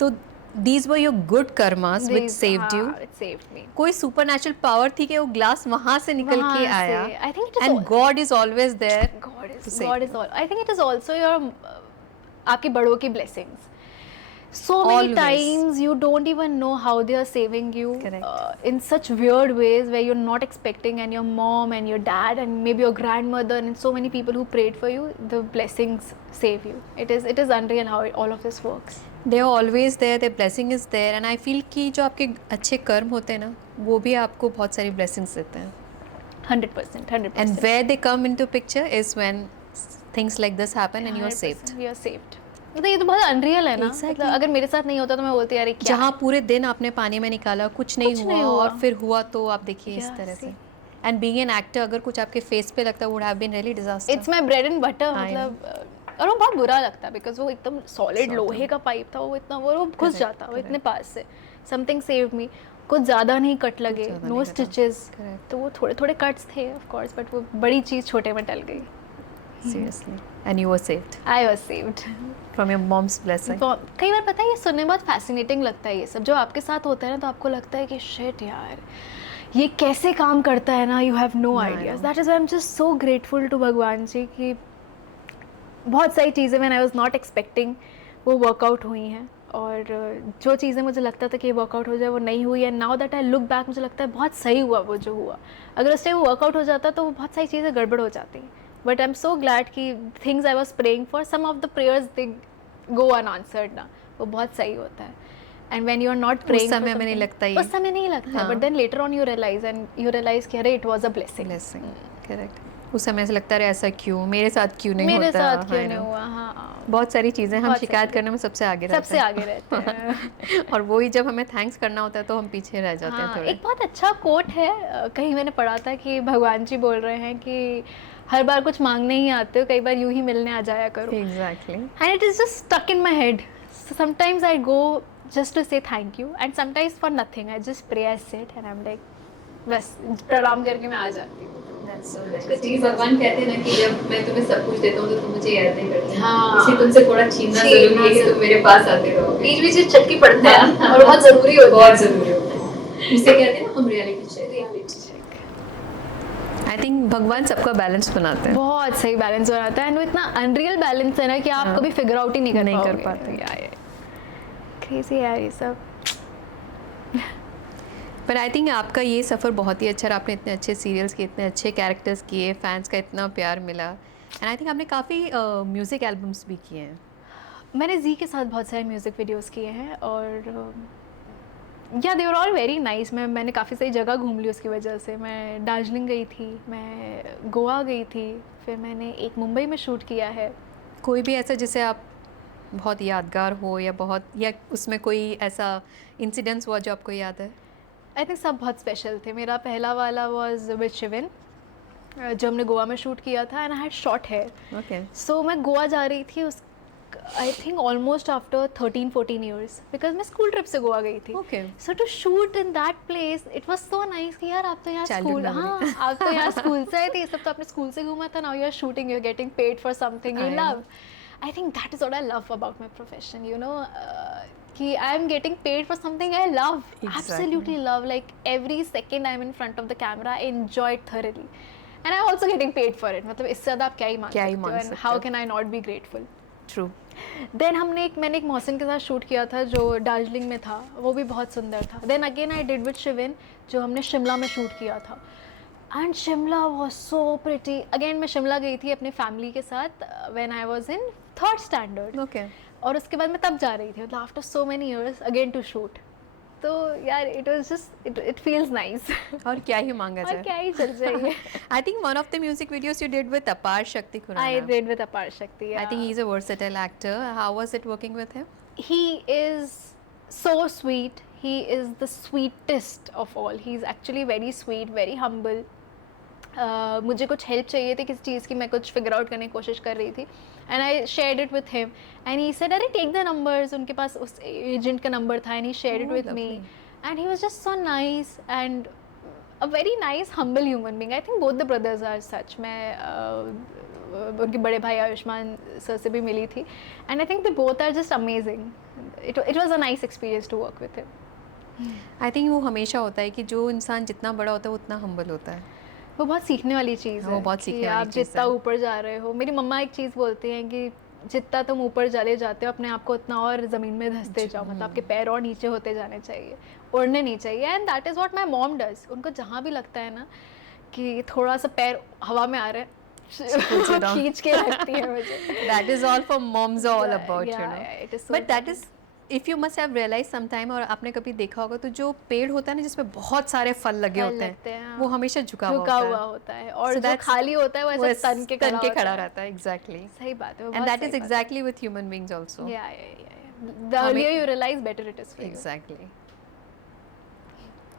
तो these were your good karmas which saved you. It saved me. कोई सुपरनैचुरल पावर थी कि वो ग्लास वहां से निकल वहाँ के से. आया, I think it is and all- God is always there. God is all. I think it is also your आपके बड़ों की blessings. So many Always. times you don't even know how they are saving you. Correct. In such weird ways where you're not expecting, and your mom and your dad and maybe your grandmother and so many people who prayed for you, the blessings save you. It is unreal how all of this works. They are always there, their blessing is there. And I feel कि जो आपके अच्छे कर्म होते हैं ना, वो भी आपको बहुत सारी ब्लेसिंग्स देते हैं. 100%. And where they come into picture is when things like this happen and you are saved. You are saved. मतलब ये तो बहुत अनरियल है ना. Exactly. मतलब अगर मेरे साथ नहीं होता तो मैं बोलती यार ये क्या जहाँ पूरे दिन आपने पानी में निकाला, कुछ नहीं कुछ हुआ, नहीं हुआ. और फिर हुआ तो आप देखिए इस Yeah, तरह से. see. And being an actor, अगर कुछ आपके फेस पे लगता would have been really disaster. It's my bread and butter. I मतलब और वो बहुत बुरा लगता है बिकॉज वो एकदम सॉलिड लोहे का पाइप था. वो इतना वो घुस Correct, जाता, वो correct. इतने पास से. Something save me. कुछ ज़्यादा नहीं कट लगे, ज़्यादा नो नहीं कटा. स्टिचेस. Correct. तो वो थोड़े थोड़े कट्स थे ऑफ कोर्स, बट वो बड़ी चीज़ छोटे में टल गई. Seriously. And you were saved I was saved. from your mom's blessing. कई बार पता है, ये सुनने में बहुत फैसिनेटिंग लगता है ये सब. जो आपके साथ होता है ना, तो आपको लगता है कि शिट यार, ये कैसे काम करता है ना. You have no ideas. That is I am just so grateful to Bhagwan ji कि बहुत सारी चीज़ें when I was not expecting वो वर्कआउट हुई हैं. और जो चीज़ें मुझे लगता था कि वर्कआउट हो जाए, वो नहीं हुई. And now that I look back, मुझे लगता है बहुत सही हुआ वो जो हुआ. अगर उस टाइम वो वर्कआउट हो जाता तो वो बहुत सारी चीज़ें गड़बड़ हो जाती. But I am so glad कि things I was praying for, some of the prayers they go unanswered ना, वो बहुत सही होता है. And when you are not praying समय में नहीं लगता ये। उस समय नहीं लगता, हाँ। But then later on you realize कि अरे it was a blessing. Blessing, correct. उस समय ऐसा लगता है ऐसा क्यों, मेरे साथ क्यों नहीं मेरे होता, साथ क्यों I नहीं know। हुआ। हाँ, बहुत सारी चीज़ें हम बहुत शिकायत सारी- करने में सबसे आगे रहते सबसे हैं। आगे रहते हैं। और वही जब हमें थैंक्स करना होता है तो हम पीछे रह जाते हैं हाँ, थोड़े। एक बहुत अच्छा कोट है, कहीं मैंने पढ़ा था कि भगवान जी बोल रहे हैं कि हर बार कुछ मांगने ही आते हो, कई बार यूं ही मिलने आ जाया करो। Exactly. And it is just stuck in my head. So sometimes I go just to say thank you, and sometimes for nothing. I just pray, I sit, and I'm like, बस प्रणाम करके मैं आ जाती हूँ। जी, भगवान कहते हैं ना कि जब मैं तुम्हें सब कुछ देता हूँ तो तुम मुझे याद नहीं करते। हाँ। इसलिए तुमसे थोड़ा छीनना जरूरी है कि तुम मेरे पास आते रहोगे। बीच बीच में चटकी पड़ते हैं और बहुत जरूरी होता है। बहुत जरूरी होता है। इसे कहते हैं ना हम रियलिटी चेक। आई थिंक भगवान सबका बैलेंस बनाते हैं। बहुत सही बैलेंस बनाता है, एंड वो इतना अनरियल बैलेंस है ना कि आप कभी फिगर आउट ही नहीं कर पाते। क्रेजी है ये सब। पर आई थिंक आपका ये सफ़र बहुत ही अच्छा रहा, आपने इतने अच्छे सीरियल्स किए, इतने अच्छे कैरेक्टर्स किए, फैंस का इतना प्यार मिला, एंड आई थिंक आपने काफ़ी म्यूज़िक एल्बम्स भी किए हैं। मैंने जी के साथ बहुत सारे म्यूज़िक वीडियोस किए हैं, और या दे वर ऑल वेरी नाइस। मैंने काफ़ी सही जगह घूम ली उसकी वजह से। मैं दार्जिलिंग गई थी, मैं गोवा गई थी, फिर मैंने एक मुंबई में शूट किया है। कोई भी ऐसा जिसे आप बहुत यादगार हो, या बहुत, या उसमें कोई ऐसा इंसिडेंस हुआ जो आपको याद है? आई थिंक सब बहुत स्पेशल थे। मेरा पहला वाला वाज विद शिविन, जो हमने गोवा में शूट किया था, and I had short hair. Okay. So मैं गोवा जा रही थी उस, I think almost after 13-14 years, because मैं स्कूल ट्रिप से गोवा गई थी। Okay. So to shoot in that place it was so nice कि यार आप तो यहाँ Childhood स्कूल, memory. हाँ आप तो यहाँ स्कूल से आए थे, ये सब तो आपने स्कूल से घूमा था, now you are shooting, you are getting paid for something you I know. Love. I think that is what I love about my profession, you know, कि I am getting paid for something I love, absolutely love, like every second I am in front of the camera, I enjoy it thoroughly, and I also getting paid for it. मतलब इससे ज़्यादा आप क्या ही मांग सकते हो, and how can I not be grateful. True. Then मैंने एक मौसम के साथ शूट किया था जो दार्जिलिंग में था, वो भी बहुत सुंदर था। Then again I did with Shivin, जो हमने शिमला में शूट किया था, and Shimla was so pretty. Again मैं शिमला गई थी अपने फैमिली के साथ when I was in 3rd standard, okay. और उसके बाद मैं तब जा रही थी, मतलब after so many years again to shoot. तो यार it was just it feels nice. और क्या ही मांगा और जाए। क्या ही चल जाइए। I think one of the music videos you did with अपार शक्ति आई खुराना। डिड विद अपार शक्ति। I think he's a versatile actor. How was it working with him? He is so sweet. He is the sweetest of all. He's actually very sweet, very humble. मुझे कुछ हेल्प चाहिए थी किसी चीज़ की, मैं कुछ फिगर आउट करने की कोशिश कर रही थी, and I shared it with him, and he said अरे टेक द नंबर्स, उनके पास उस एजेंट का नंबर था, and he shared it with me, and he was just so nice and a very nice humble human being. I think both the brothers are such. मैं उनके बड़े भाई आयुष्मान सर से भी मिली थी, and I think they both are just amazing. It was a nice experience to work with him. I think वो हमेशा होता है कि जो इंसान जितना बड़ा होता है वो उतना हम्बल होता है। वो बहुत सीखने वाली चीज़ है। वो बहुत कि सीखने वाली आप चीज़ जितना है। ऊपर जा रहे हो, मेरी मम्मा एक चीज़ बोलती हैं कि जितना तुम ऊपर चले जाते हो अपने आप को उतना और ज़मीन में धंसते जाओ, मतलब आपके पैर और नीचे होते जाने चाहिए, उड़ने नहीं चाहिए, and that is what my mom does. उनको जहाँ भी लगता है ना कि थोड़ा सा पैर हवा में आ रहा है, खींच के रखती है मुझे। That is all for moms are all about, you Yeah, know. yeah, it is so But that is, if you must have realized sometime, और आपने कभी देखा होगा तो जो पेड़ होता है ना जिसमें बहुत सारे फल लगे फल होते लगते हैं, हैं, वो हमेशा झुका हुआ हुआ होता है, और So जो that's- खाली होता है वो वो ऐसे तन के खड़ा होता है। रहता है। Exactly. सही बात है, वो And बहुत that सही is बात है। exactly with human beings also. Yeah. The earlier you realize, better it is for you. Exactly.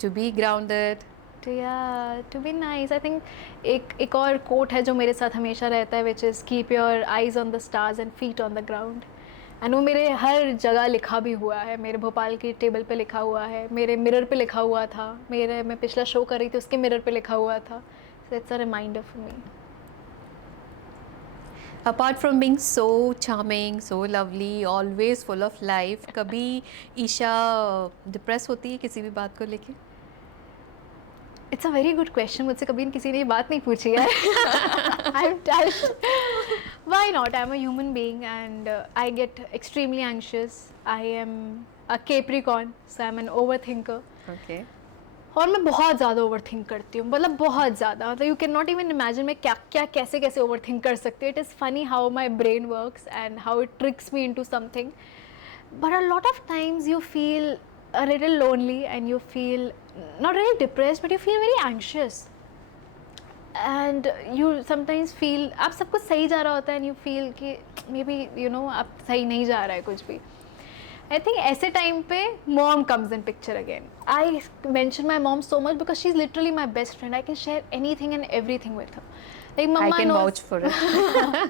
To be grounded. To be nice. I think एक और quote है जो मेरे साथ हमेशा रहता है, which is keep your eyes on the stars and feet on the ground. And वो मेरे हर जगह लिखा भी हुआ है, मेरे भोपाल की टेबल पे लिखा हुआ है, मेरे मिरर पे लिखा हुआ था, मैं पिछला शो कर रही थी उसके मिरर पे लिखा हुआ था. So it's a reminder for me. Apart from being so charming, so lovely, always full of life, कभी ईशा डिप्रेस होती है किसी भी बात को लेके? It's a very good question. मुझसे कभी किसी ने ये बात नहीं पूछी है. I'm touched. Why not? I'm a human being and I get extremely anxious. I am a Capricorn, so I'm an overthinker. Okay. और मैं बहुत ज़्यादा ओवर थिंक करती हूँ, मतलब बहुत ज़्यादा, मतलब you can not even imagine मैं क्या कैसे ओवर थिंक कर सकती हूँ. It is funny how my brain works and how it tricks me into something. but a lot of times you feel a little lonely and you feel not really depressed but you feel very anxious and you sometimes feel आप सब कुछ सही जा रहा होता है and you feel कि maybe you know आप सही नहीं जा रहा है कुछ भी. I think ऐसे टाइम पे mom comes in picture again. I mention my mom so much because she's literally my best friend. I can share anything and everything with her. Like Mama I can knows, vouch for it.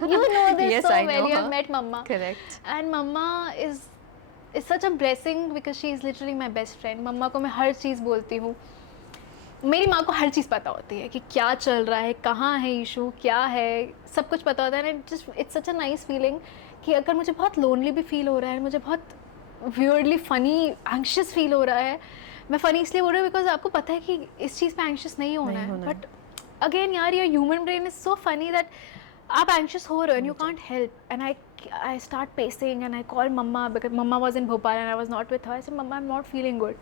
you know this Yes, so I well. know You have her. met Mama. Correct. And Mama is such a blessing because she is literally my best friend. मम्मा को मैं हर चीज़ बोलती हूँ. मेरी माँ को हर चीज़ पता होती है कि क्या चल रहा है, कहाँ है इशू, क्या है, सब कुछ पता होता है. And just it's such a nice feeling कि अगर मुझे बहुत लोनली भी फील हो रहा है, मुझे बहुत वियर्डली फनी एंग्शियस फील हो रहा है. मैं फ़नी इसलिए बोल रही हूँ बिकॉज आपको पता है कि इस चीज़ पे एंग्शियस नहीं होना है. बट अगेन यार your human brain is so funny that आप एंग्शियस हो रहे हो and you can't help. And I start pacing and I call mamma because mamma was in Bhopal and I was not with her. So mamma I am not feeling good.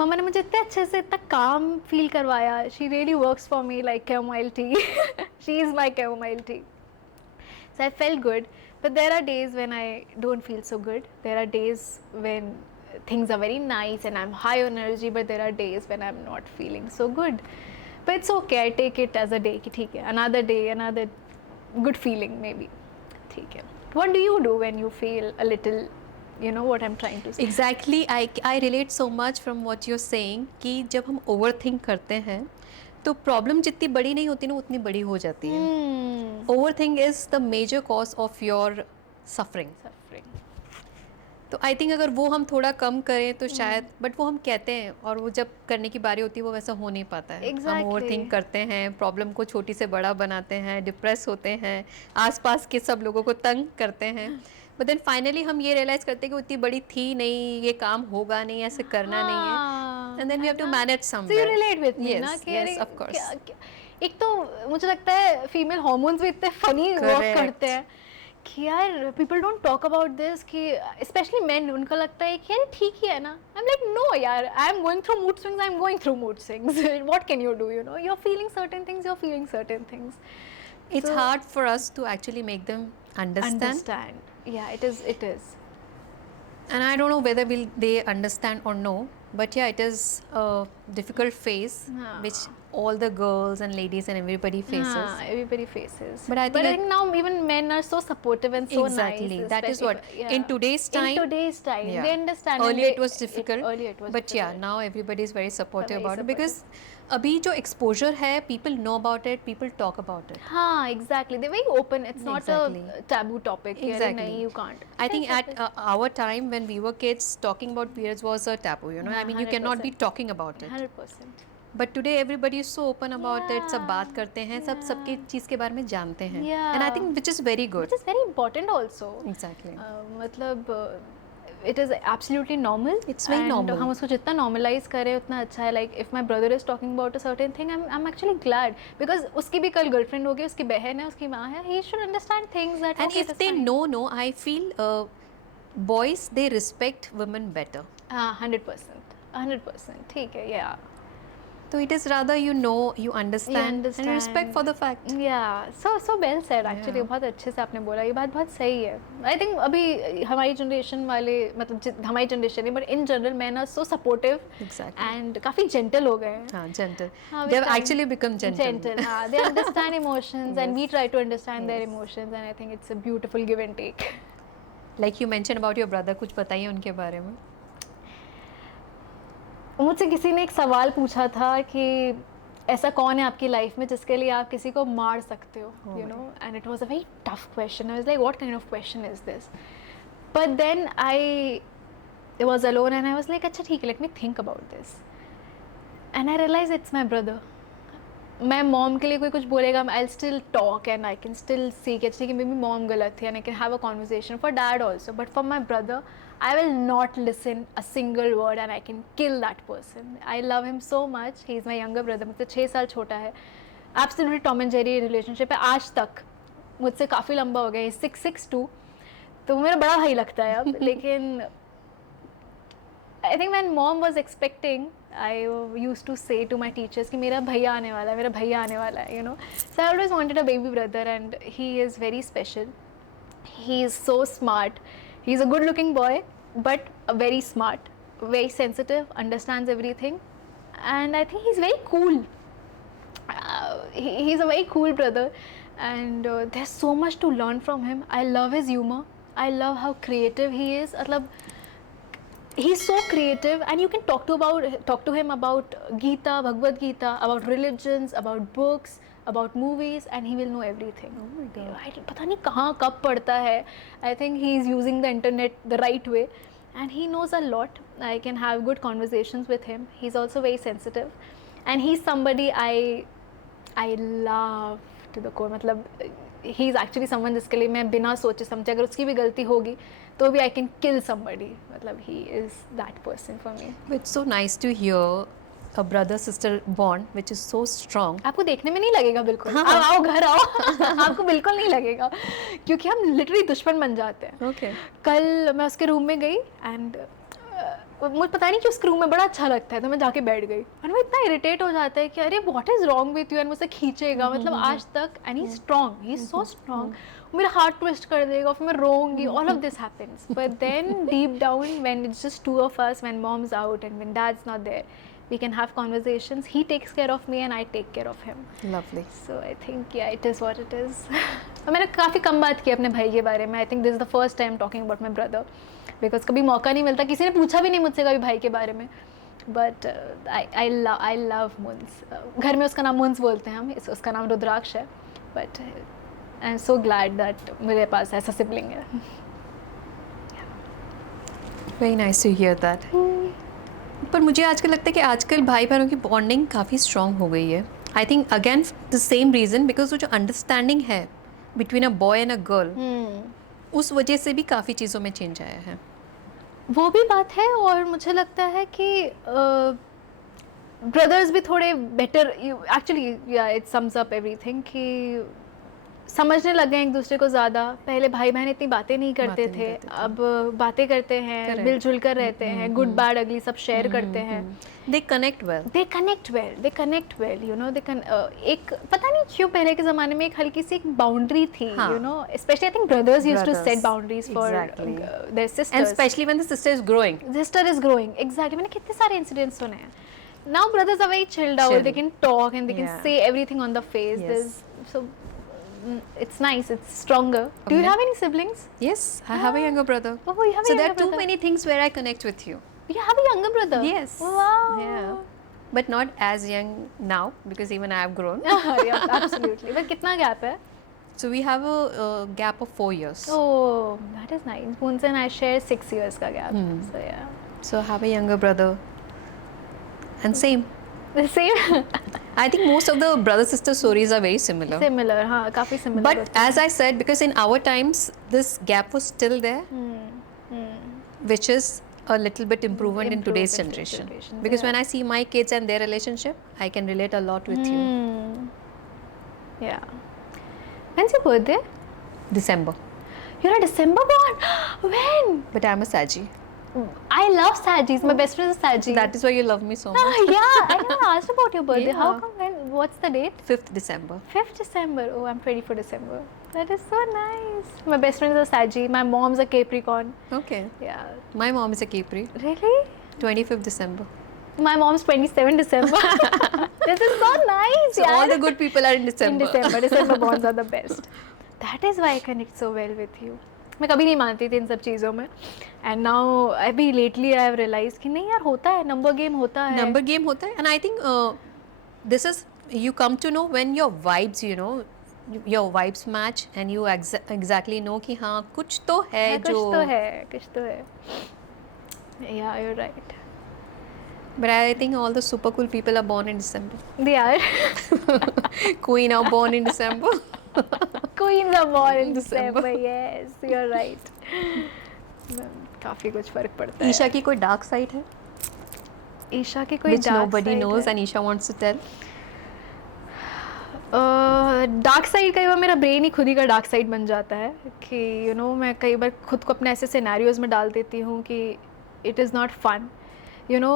मम्मा ने मुझे इतने अच्छे से इतना काम फील करवाया. She really works for me like chamomile tea. She is my chamomile tea. So I felt good, but there are days when I don't feel so good. There are days when things are very nice and I'm high on energy, but there are days when I'm not feeling so good. But it's okay. I take it as a day. कि ठीक है, another day, another good feeling maybe. ठीक है. What do you do when you feel a little, you know what I'm trying to say? Exactly, I relate so much from what you're saying कि जब हम overthink करते हैं तो प्रॉब्लम जितनी बड़ी नहीं होती ना उतनी बड़ी हो जाती है. Overthink is the major cause of your suffering. तो आई थिंक अगर वो हम थोड़ा कम करें तो शायद, बट वो हम कहते हैं और वो जब करने की बारी होती है वो वैसा हो नहीं पाता है. हम ओवरथिंक करते हैं, प्रॉब्लम को छोटी से बड़ा बनाते हैं, डिप्रेस होते हैं, आसपास के सब लोगों को तंग करते हैं. बट देन फाइनली हम ये रियलाइज करते हैं कि उतनी बड़ी थी नहीं, ये काम होगा नहीं, ऐसे करना नहीं है. And then we have to manage somewhere. So you relate with me ना कि yes, of course. एक तो मुझे लगता है फीमेल हार्मोन्स भी इतने फनी वर्क करते हैं कि यार people don't talk about this कि स्पेशली मेन, उनको लगता है कि यार ठीक ही है ना. आई एम लाइक नो यार, I am going through mood swings, I am going through mood swings. What can you do, you know, you are feeling certain things, you are feeling certain things. It's hard for us to actually make them understand. Yeah, it is. And I don't know whether they understand or no, but yeah, it is a difficult phase which all the girls and ladies and everybody faces. Everybody faces. But I think now even men are so supportive and so exactly, nice. that is what in today's time. Yeah. They understand. Earlier it was difficult. Earlier it was but yeah, now everybody is very supportive Very about it because अभी जो exposure है, people know about it, people talk about it. हाँ, exactly. They're very open. It's not Exactly. a taboo topic. Exactly. नहीं, you can't. I think at our time when we were kids, talking about periods was a taboo. You know, I mean, you cannot be 100%. talking about it. 100%. But today everybody is so open about it. सब बात करते हैं, सब सबकी चीज़ के बारे में जानते हैं. And I think which is very good. Which is very important also. Exactly. मतलब it is absolutely normal. It's very normal. हम उसको जितना normalize करें उतना अच्छा है. Like if my brother is talking about a certain thing, I'm actually glad because उसकी भी कल girlfriend होगी, उसकी बहन है, उसकी माँ है. He should understand things that. And okay, if they know, I feel boys they respect women better. 100%. 100%. ठीक है, yeah. So it is rather you know, you understand, and respect for the fact. Yeah, so well said actually. बहुत अच्छे से आपने बोला, ये बात बहुत सही है. I think अभी हमारी generation वाले, मतलब हमारी generation नहीं, but in general men are so supportive. Exactly. And काफी gentle हो गए हैं. हाँ, gentle. हाँ, They have actually become gentle. Gentle, हाँ. They understand emotions and we try to understand their emotions, and I think it's a beautiful give and take. Like you mentioned about your brother, कुछ बताइए उनके बारे में. मुझसे किसी ने एक सवाल पूछा था कि ऐसा कौन है आपकी लाइफ में जिसके लिए आप किसी को मार सकते हो, you know, and it was a very tough question. I was like, what kind of question is this? But then I was alone and I was like, अच्छा ठीक है, let me think about this. And I realized it's my brother. मैं मॉम के लिए कोई कुछ बोलेगा, I'll still talk and I can still see कि मेरी मॉम गलत थी and I can have a conversation. For dad also, but for my brother, I will not listen a single word and I can kill that person. I love him so much. He is my younger brother. मुझसे 6 साल छोटा है. Absolutely Tom and Jerry relationship है आज तक. मुझसे काफ़ी लंबा हो गया. 6'2", तो मेरा बड़ा भाई लगता है अब. लेकिन I think when mom was expecting, I used to say to my teachers कि मेरा भैया आने वाला है, मेरा भैया आने वाला है, you know. So I always wanted a baby brother and he is very special. He is so smart. He's a good looking boy but very smart, very sensitive, understands everything, and I think he's very cool. He's a very cool brother, and there's so much to learn from him. I love his humor. I love how creative he is. मतलब he's so creative, and you can talk to him about Gita, Bhagavad Gita, about religions, about books, about movies, and he will know everything. Oh my God. पता नहीं कहाँ कब पढ़ता है. I think he's using the internet the right way, and he knows a lot. I can have good conversations with him. He's also very sensitive, and he's somebody I love to the core. मतलब he's actually someone जिसके लिए मैं बिना सोचे समझे अगर उसकी भी गलती होगी तो भी I can kill somebody. मतलब he is that person for me. It's so nice to hear a brother-sister bond which is so strong. आपको देखने में नहीं लगेगा बिल्कुल. हाँ. आओ घर आओ. आपको बिल्कुल नहीं लगेगा क्योंकि हम लिटरली दुश्मन बन जाते हैं. Okay. कल मैं उसके रूम में गई एंड मुझे पता नहीं कि उसके रूम में बड़ा अच्छा लगता है तो मैं जाके बैठ गई और मैं इतना इरिटेट हो जाता है कि अरे what is wrong with you and मुझसे खींचेगा मतलब आज तक and he strong he is so strong मेरा हार्ट ट्विस्ट कर देगा फिर मैं रोऊंगी all of this happens but then deep down when it's just two of us when mom's out and when dad's not there we can have conversations. He takes care of me and I take care of him. Lovely. So I think yeah, it is what it is. और मैंने काफ़ी कम बात की अपने भाई के बारे में. I think this is the first time talking about my brother because कभी मौका नहीं मिलता. किसी ने पूछा भी नहीं मुझसे कभी भाई के बारे में. But I love Muns. घर में उसका नाम मुंस बोलते हैं हम. उसका नाम रुद्राक्ष है. But I'm so glad that मेरे पास ऐसा sibling है. Very nice to hear that. पर मुझे आजकल लगता है कि आजकल भाई बहनों की बॉन्डिंग काफ़ी स्ट्रॉन्ग हो गई है. I think again the same reason because वो जो अंडरस्टैंडिंग है between a boy and a girl उस वजह से भी काफ़ी चीज़ों में चेंज आया है. वो भी बात है और मुझे लगता है कि ब्रदर्स भी थोड़े बेटर एक्चुअली या इट सम्स अप एवरीथिंग कि समझने लग गए एक दूसरे को ज़्यादा. पहले भाई बहन इतनी बातें नहीं करते थे. अब बातें करते हैं, मिलजुल कर रहते हैं, गुड बैड अगली सब शेयर करते हैं. They connect well you know. एक पता नहीं क्यों पहले के ज़माने में एक हल्की सी एक बाउंड्री थी you know specially I think brothers used to set boundaries for their sisters and specially when the sister is growing. Exactly. मैंने कितने सारे इंसिडेंट्स सुने हैं. Now brothers are very chilled out. They can talk and they can say everything on the face. So it's nice. It's stronger. Do you have any siblings? Yes, I have a younger brother. Oh, you have a so younger there are too brother. many things where I connect with you. You have a younger brother? Yes. Wow. Yeah. But not as young now because even I have grown. Yeah, absolutely. But कितना gap है? So we have a gap of 4 years. Oh, that is nice. Munse and I share 6 years का gap. So yeah. So I have a younger brother. And same. The same. I think most of the brother-sister stories are very similar. Similar, हाँ, काफी similar. But as I said, because in our times, this gap was still there, which is a little bit improvement in today's generation. Because when I see my kids and their relationship, I can relate a lot with you. Yeah. When's your birthday? December. You're a December born? When? But I'm a Saji. I love Sajis. My best friend is a Saji. That is why you love me so much. Yeah, I never asked about your birthday. Yeah. How come? When? What's the date? 5th December. 5th December. Oh, I'm ready for December. That is so nice. My best friend is a Saji. My mom's a Capricorn. Okay. Yeah. My mom is a Capri. Really? 25th December. My mom's 27 December. This is so nice. So all the good people are in December. In December. December bonds are the best. That is why I connect so well with you. मैं कभी नहीं मानती थी इन सब चीज़ों में एंड नाउ अभी लेटली आई हैव रियलाइज कि नहीं यार होता है नंबर गेम होता है and I think this is you come to know when your vibes you know your vibes match and you exactly know कि हाँ कुछ तो है कुछ तो है या you are right But I think all the super cool people are born in December. They are. Queen are born in December. Queens are born in December. Yes, you're right. काफी कुछ फर्क पड़ता है. ईशा की कोई डार्क साइड है? ईशा की कोई Which dark nobody knows and Isha wants to tell. Dark side कई बार मेरा ब्रेन ही खुद ही का डार्क साइड बन जाता है कि यू नो मैं कई बार खुद को अपने ऐसे सिनेरियोज में डाल देती हूँ कि it is not fun. You know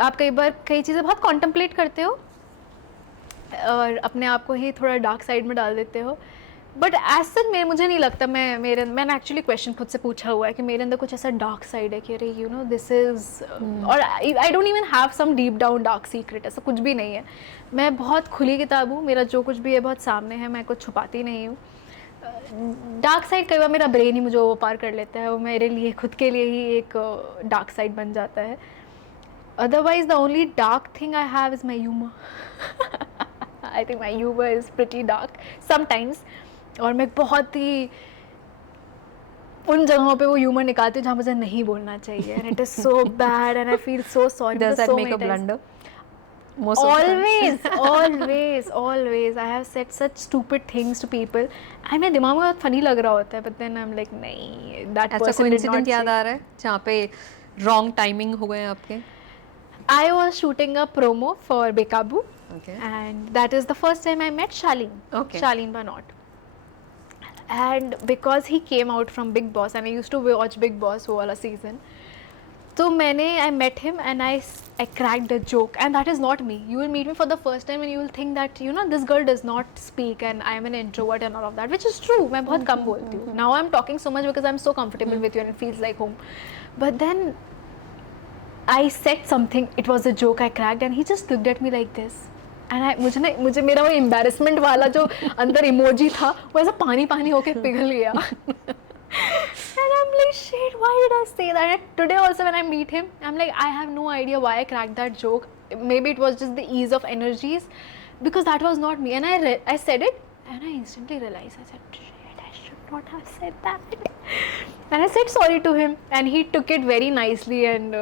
आप कई बार कई चीज़ें बहुत कॉन्टम्पलेट करते हो और अपने आप को ही थोड़ा डार्क साइड में डाल देते हो बट एज सच मुझे नहीं लगता मैंने एक्चुअली क्वेश्चन खुद से पूछा हुआ है कि मेरे अंदर कुछ ऐसा डार्क साइड है कि अरे यू नो दिस इज, और I don't even have some deep down dark secret, ऐसा कुछ भी नहीं है. मैं बहुत खुली किताब हूँ, मेरा जो कुछ भी है बहुत सामने है, मैं कुछ छुपाती नहीं हूँ. डार्क साइड कई बार मेरा ब्रेन ही मुझे वो पार कर लेता है, वो मेरे लिए खुद के लिए ही एक डार्क साइड बन जाता है. Otherwise the only dark thing I have is my humour. I think my humour is pretty dark sometimes. और मैं बहुत ही उन जगहों पे वो ह्यूमर निकालती हूँ जहाँ मुझे नहीं बोलना चाहिए, and it is so bad and I feel so sorry. Does that make a blunder? Most of the time. always I have said such stupid things to people and मेरे दिमाग में बहुत funny लग रहा होता है, but then I'm like नहीं, that ऐसा person कोई did इंसिडेंट not याद say. आ रहा है जहाँ पे रॉन्ग टाइमिंग हो गए आपके? I was shooting a promo for Bekabu Okay. and that is the first time I met Shaleen. Okay. Shaleen Banot. And because he came out from Big Boss and I used to watch Big Boss वो वाला season, तो मैंने I met him and I cracked a joke and that is not me. You will meet me for the first time and you will think that you know this girl does not speak and I am an introvert and all of that, which is true. मैं बहुत कम बोलती हूँ. Now I'm talking so much because I'm so comfortable with you and it feels like home. But then I said something, it was a joke I cracked and he just looked at me like this. And मुझे मेरा वो embarrassment वाला जो अंदर emoji था वो ऐसा पानी पानी होके पिघल गया. And I'm like, shit, why did I say that? And today also when I meet him, I'm like, I have no idea why I cracked that joke. Maybe it was just the ease of energies, because that was not me. And I said it, and I instantly realized, I said, shit, I should not have said that. And I said sorry to him, and he took it very nicely, and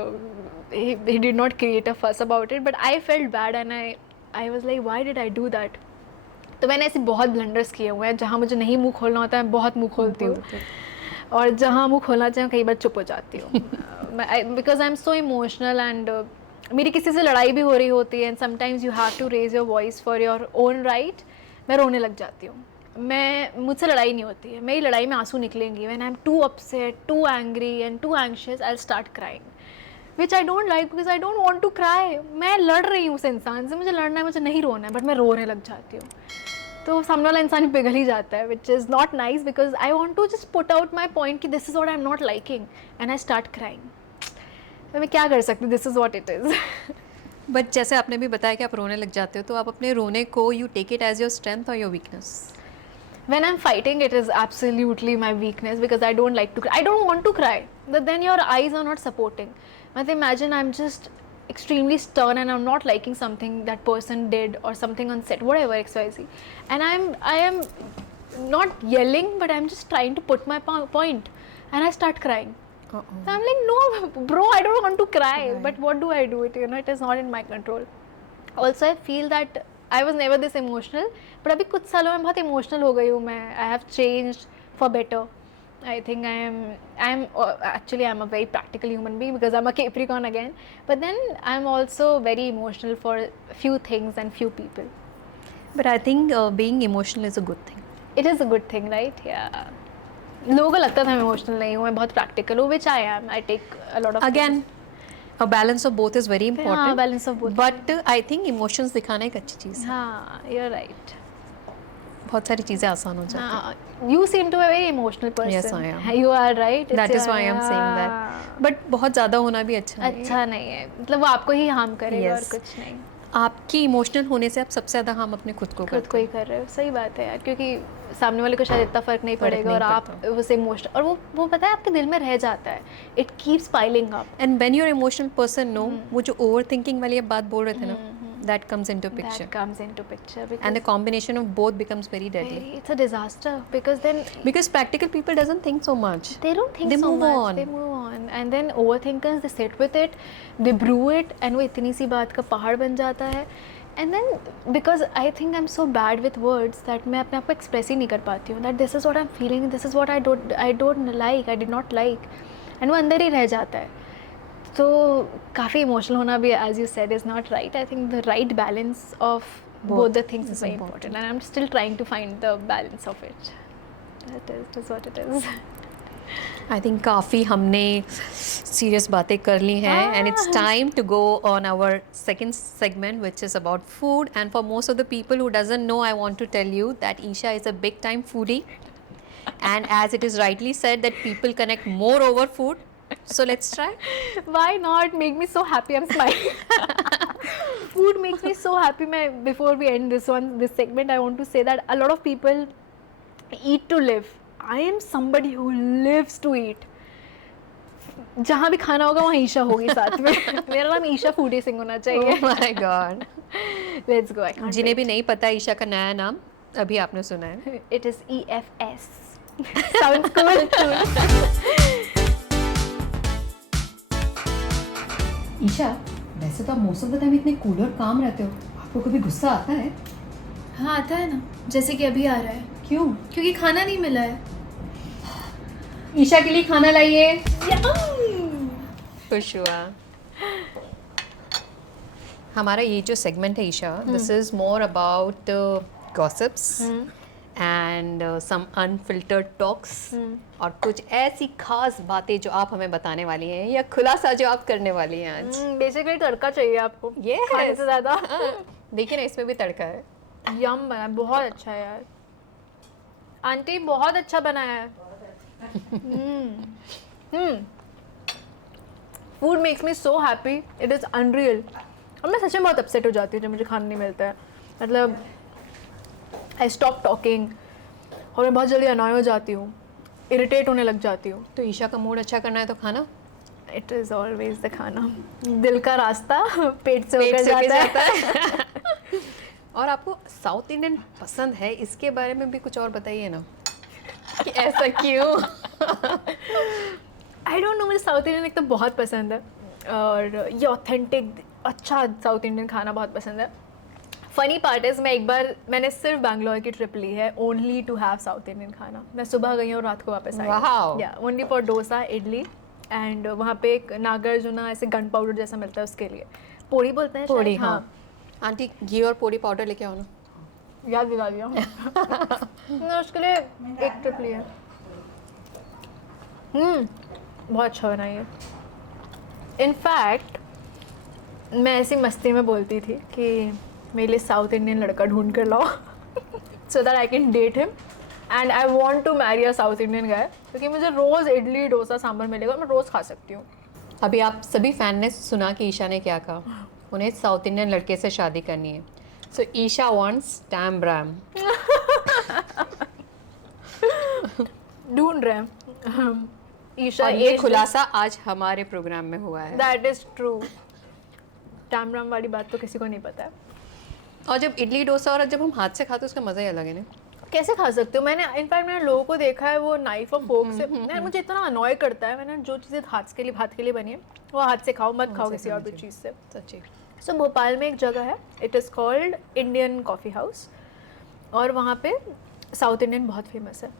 he did not create a fuss about it. But I felt bad, and I was like, why did I do that? तो मैंने ऐसे बहुत ब्लंडर्स किए हुए हैं जहाँ मुझे नहीं मुँह खोलना होता है, बहुत मुँह खोलती हूँ, और जहाँ मुँह खोलना चाहिए कई बार चुप हो जाती हूँ. Because I am so emotional and मेरी किसी से लड़ाई भी हो रही होती है and sometimes you have to raise your voice for your own right. मैं रोने लग जाती हूँ. मुझसे लड़ाई नहीं होती है, मेरी लड़ाई में आंसू निकलेंगी. When I am too upset, too angry and too anxious, I will start crying, which I don't like because I don't want to cry. मैं लड़ रही हूँ उस इंसान से, मुझे लड़ना है, मुझे नहीं रोना है, बट मैं रोने लग जाती हूँ. तो सामने वाला इंसान पिघल ही जाता है, which is not nice because I want to just put out my point कि this is what I am not liking and I start crying. मैं क्या कर सकती हूँ, this is what it is. But जैसे आपने भी बताया कि आप रोने लग जाते हो, तो आप अपने रोने को you take it as your strength और your weakness? When I'm fighting, it is absolutely my weakness because I don't like to cry. I don't want to cry. But then your eyes are not supporting. But imagine I'm just extremely stern and I'm not liking something that person did or something on set, whatever XYZ. And I am not yelling, but I'm just trying to put my point. And I start crying. So I'm like, no, bro, I don't want to cry. Right. But what do I do? It is not in my control. Also, I feel that I was never this emotional, but अभी कुछ सालों में बहुत emotional हो गई हूँ मैं. I have changed for better. I think I'm actually I'm a very practical human being because I'm a Capricorn again. But then I'm also very emotional for few things and few people. But I think being emotional is a good thing. It is a good thing, right? Yeah. लोगों को लगता था मैं emotional नहीं हूँ, मैं बहुत practical हूँ, which I am. I take a lot of Again, a balance of both is very important. हाँ, balance of both. But I think emotions दिखाना एक अच्छी चीज़ है. हाँ, you're right. बहुत सारी चीज़ें आसान हो जाती हैं. हाँ, you seem to be a very emotional person. Yes, I am. You are right. That is why I am saying that. But बहुत ज़्यादा होना भी अच्छा नहीं है. अच्छा नहीं है, मतलब वो आपको ही हार्म करेगा और Yes. कुछ नहीं. आपकी इमोशनल होने से आप सबसे ज़्यादा हार्म अपने खुद को खुद करते को ही कर रहे हो. सही बात है यार, क्योंकि सामने वाले को शायद इतना फर्क नहीं पड़ेगा नहीं और आप पड़ता. उस इमोशन और वो पता है आपके दिल में रह जाता है. It keeps piling up. And when you are emotional person no, वो जो ओवर थिंकिंग वाली आप बात बोल रहे थे ना, that comes into picture That comes into picture and the combination of both becomes very deadly. it's a disaster because then Because practical people doesn't think so much. they don't think They so move much. on. They move on and then overthinkers they sit with it, they brew it and वो इतनी सी बात का पहाड़ बन जाता है. And then because I think I'm so bad with words that मैं अपने आप को express ही नहीं कर पाती हूँ that this is what I'm feeling, this is what I don't like, I did not like, and वो अंदर ही रह जाता है. तो काफ़ी इमोशनल होना भी as you said is not right. I think the right balance of both the things is very important and I'm still trying to find the balance of it. That is what it is. I think काफ़ी हमने सीरियस बातें कर ली हैं and it's time to go on our second segment which is about food, and for most of the people who doesn't know, I want to tell you that Isha is a big time foodie, and as it is rightly said that people connect more over food, so let's try. Why not? Make me so happy. I'm smiling. Food makes me so happy. Before we end this segment, I want to say that a lot of people eat to live. I am somebody who lives to eat. जहाँ भी खाना होगा वहाँ ईशा होगी साथ में. मेरा नाम ईशा फूडी सिंह होना चाहिए. Oh my god. Let's go. I can't जिन्हें भी wait. नहीं पता ईशा का नया नाम अभी आपने सुना है. It is EFS. Sounds cool. Isha, वैसे तो आप मोस्ट ऑफ द टाइम इतने कूल और काम रहते हो, आपको कभी गुस्सा आता है? हाँ आता है ना, जैसे कि अभी आ रहा है, क्यों? क्योंकि खाना नहीं मिला है. ईशा के लिए खाना लाइए. खुश हुआ. हमारा ये जो सेगमेंट है Isha, this is more about gossips and some unfiltered talks, और कुछ ऐसी खास बातें जो आप हमें बताने वाली हैं या खुलासा जो आप करने वाली हैं आज. बेसिकली तड़का चाहिए आपको. Yes. खाने से ज़्यादा. देखिए ना, इसमें भी तड़का है. यम बना, बहुत अच्छा है यार. आंटी बहुत अच्छा बनाया है. Food makes me so happy, it is unreal. और मैं सच में बहुत अपसेट हो जाती हूँ जब मुझे खाना नहीं मिलता है. मतलब आई स्टॉप टॉकिंग और मैं बहुत जल्दी अनॉय हो जाती हूँ, इरिटेट होने लग जाती हूँ. तो ईशा का मूड अच्छा करना है तो खाना. इट इज़ ऑलवेज द खाना. दिल का रास्ता पेट से पेट होकर से होके जाता है. और आपको साउथ इंडियन पसंद है, इसके बारे में भी कुछ और बताइए ना कि ऐसा क्यों. आई डोंट नो, मुझे साउथ इंडियन एक तो बहुत पसंद है और ये ऑथेंटिक अच्छा साउथ इंडियन खाना बहुत पसंद है. फ़नी पार्ट इज़ मैंने सिर्फ बैंगलोर की ट्रिप ली है only to have South Indian खाना. मैं सुबह गई और रात को वापस आई. Wow. या only for dosa, idli, and वहाँ पे एक नागार्जुना ऐसे गन पाउडर जैसा मिलता है उसके लिए. पोड़ी बोलते हैं पोड़ी, शायद. हाँ. आंटी घी और पोड़ी पाउडर लेके आओ ना. याद दिला दिया. मैं उसके लिए एक ट्रिप ली है. बहुत अच्छा बना है. इनफैक्ट मैं ऐसी मस्ती में बोलती थी कि मेरे लिए साउथ इंडियन लड़का ढूंढ कर लाओ so that I can date him and I want to marry a South Indian guy, क्योंकि मुझे रोज़ इडली डोसा सांभर मिलेगा, मैं रोज़ खा सकती हूँ. अभी आप सभी फैन ने सुना कि ईशा ने क्या कहा. उन्हें साउथ इंडियन लड़के से शादी करनी है. सो ईशा वांट्स टैम ब्राम. ढूंढ रहे हैं. ईशा, और ये खुलासा आज हमारे प्रोग्राम में हुआ है. That is true. टैमराम वाली बात तो किसी को नहीं पता है. और जब इडली डोसा और जब हम हाथ से खाते हैं उसका मज़ा ही अलग है ना. कैसे खा सकते हो? मैंने लोगों को देखा है वो नाइफ और फोक से. यार मुझे इतना अनॉय करता है. मैंने जो चीज़ें हाथ के लिए बनी है वो हाथ से खाओ, मत खाओ किसी और भी चीज़ से. सच्ची. सो भोपाल में एक जगह है, it is called Indian coffee house, और वहाँ पे साउथ इंडियन बहुत फेमस है.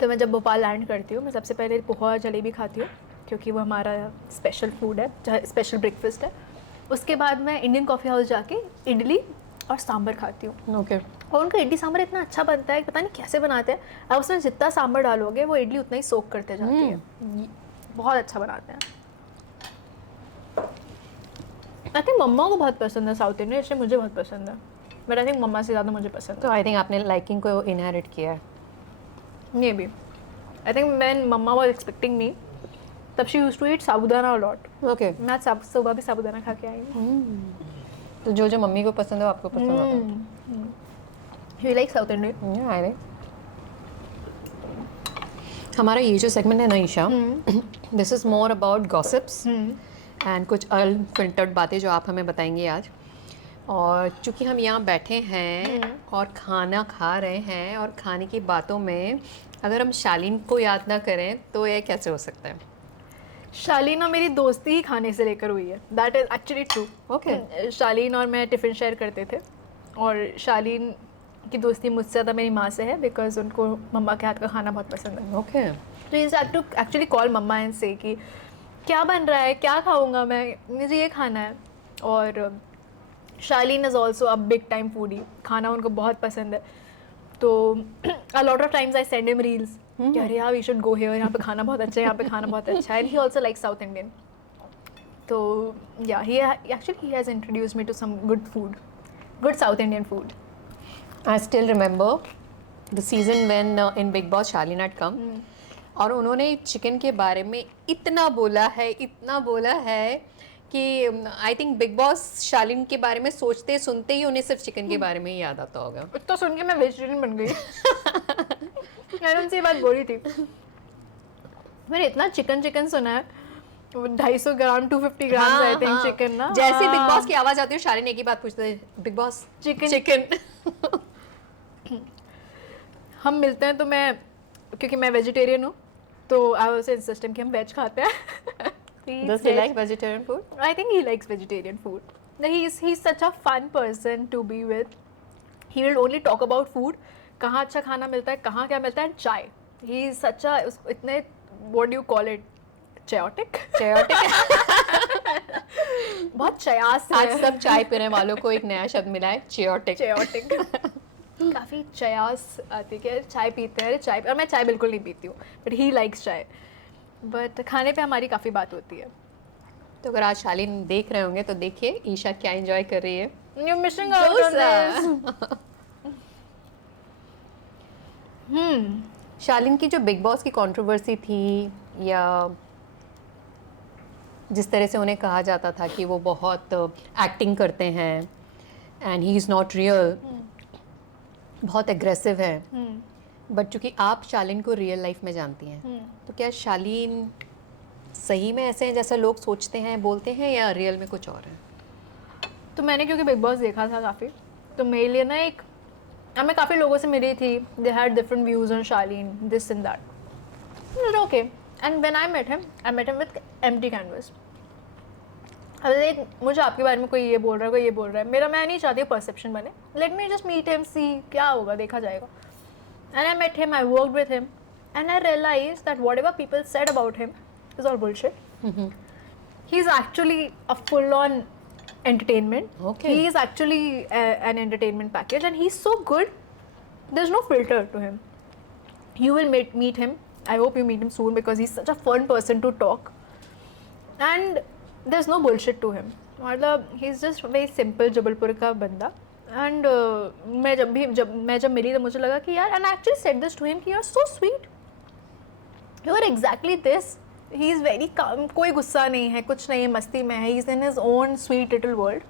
तो मैं जब भोपाल लैंड करती हूँ, मैं सबसे पहले पोहा जलेबी खाती हूँ क्योंकि वो हमारा स्पेशल फूड है, स्पेशल ब्रेकफास्ट है. उसके बाद मैं इंडियन कॉफ़ी हाउस जाके इडली और सांभर खाती हूँ. ओके. और उनका इडली सांभर इतना अच्छा बनता है, पता नहीं कैसे बनाते हैं. अब उसमें जितना सांभर डालोगे वो इडली उतना ही सोक करते जाती है. बहुत अच्छा बनाते हैं. आई थिंक मम्मा को बहुत पसंद है साउथ इंडियन, इसलिए मुझे बहुत पसंद है. बट आई थिंक मम्मा से ज़्यादा मुझे पसंद तो आई थिंक आपने लाइकिंग को इनहेरिट किया है. है. Maybe. I think when mamma was expecting me तब she used to eat sabudana a lot. Okay. मैं आज सुबह भी साबूदाना खा के आई हूँ. तो जो जो मम्मी को पसंद है वो आपको पसंद आता है. You like South Indian? I like. हमारा ये जो सेगमेंट है ना Isha, this is more about gossips and कुछ अनफिल्टर्ड बातें जो आप हमें बताएंगे आज. और चूँकि हम यहाँ बैठे हैं और खाना खा रहे हैं, और खाने की बातों में अगर हम शालीन को याद ना करें तो ये कैसे हो सकता है. शालीन और मेरी दोस्ती ही खाने से लेकर हुई है. That is actually true. Okay. Shaleen और मैं टिफ़िन शेयर करते थे, और शालीन की दोस्ती मुझसे ज़्यादा मेरी माँ से है बिकॉज उनको मम्मा के हाथ का खाना बहुत पसंद है. ओके. तो you have to actually call मम्मा एंड से कि क्या बन रहा है, क्या खाऊंगा मैं, मुझे ये खाना है. और Shaleen is also a big time foodie. खाना उनको बहुत पसंद है. तो a lot of times I send him reels कि अरे यार वी शुड गो हियर, यहाँ पे खाना बहुत अच्छा है, यहाँ पे खाना बहुत अच्छा है. And he also like South Indian. तो या he actually he has introduced me to some good South Indian food. I still remember the season when in Big Boss Shaleen had come और उन्होंने चिकन के बारे में इतना बोला है कि आई थिंक बिग बॉस शालीन के बारे में सोचते सुनते ही उन्हें सिर्फ चिकन के बारे में ही याद आता होगा. तो सुन के मैं वेजिटेरियन बन गई. मैंने उनसे ये बात बोली थी, मैंने इतना चिकन सुना है, 250 ग्राम 250 ग्राम आई थिंक चिकन ना. जैसे बिग बॉस की आवाज आती है शालीन एक ही बात पूछते हैं, बिग बॉस चिकन. हम मिलते हैं तो मैं, क्योंकि मैं वेजिटेरियन हूँ, तो आई वाज इंसिस्टिंग कि हम वेज खाते हैं. Does he like vegetarian food? I think he likes vegetarian food. He's such a fun person to be with. He will only talk about food. कहाँ अच्छा खाना मिलता है, कहाँ क्या मिलता है, चाय. He is such a इतने what do you call it? Chaotic. बहुत चयास है. आज सब चाय पीने वालों को एक नया शब्द मिला है, chaotic. काफ़ी चयास आती है, चाय पीते हैं, चाय. और मैं चाय बिल्कुल नहीं पीती हूँ, बट ही लाइक्स चाय. बट खाने पे हमारी काफ़ी बात होती है. तो अगर आज शालीन देख रहे होंगे तो देखिए ईशा क्या एंजॉय कर रही है. You're missing out on this. शालीन की जो बिग बॉस की कंट्रोवर्सी थी, या जिस तरह से उन्हें कहा जाता था कि वो बहुत एक्टिंग करते हैं and he is not real, बहुत एग्रेसिव है, बट चूंकि आप शालीन को रियल लाइफ में जानती हैं, तो क्या शालीन सही में ऐसे हैं जैसा लोग सोचते हैं, बोलते हैं, या रियल में कुछ और है? तो मैंने क्योंकि बिग बॉस देखा था काफ़ी, तो मेरे लिए ना एक, मैं काफ़ी लोगों से मिली थी, they had different views on Shaleen, this and that. Okay. And when I met him with empty canvas. मुझे आपके बारे में कोई ये बोल रहा है, कोई ये बोल रहा है, मैं नहीं चाहती परसेप्शन बने. Let me just meet him, see क्या होगा, देखा जाएगा. And I met him, I worked with him, and I realized that whatever people said about him is all bullshit. He's actually a full-on entertainment. Okay. He is actually an entertainment package, and he's so good. There's no filter to him. You will meet him. I hope you meet him soon because he's such a fun person to talk. And there's no bullshit to him. मतलब he's just very simple Jabalpur का बंदा. एंड मैं जब मिली तो मुझे लगा कि यार, and actually said this to him कि you are so sweet, you are exactly this. He is very calm, कोई गुस्सा नहीं है, कुछ नहीं है, मस्ती में है. He is in his own sweet little world.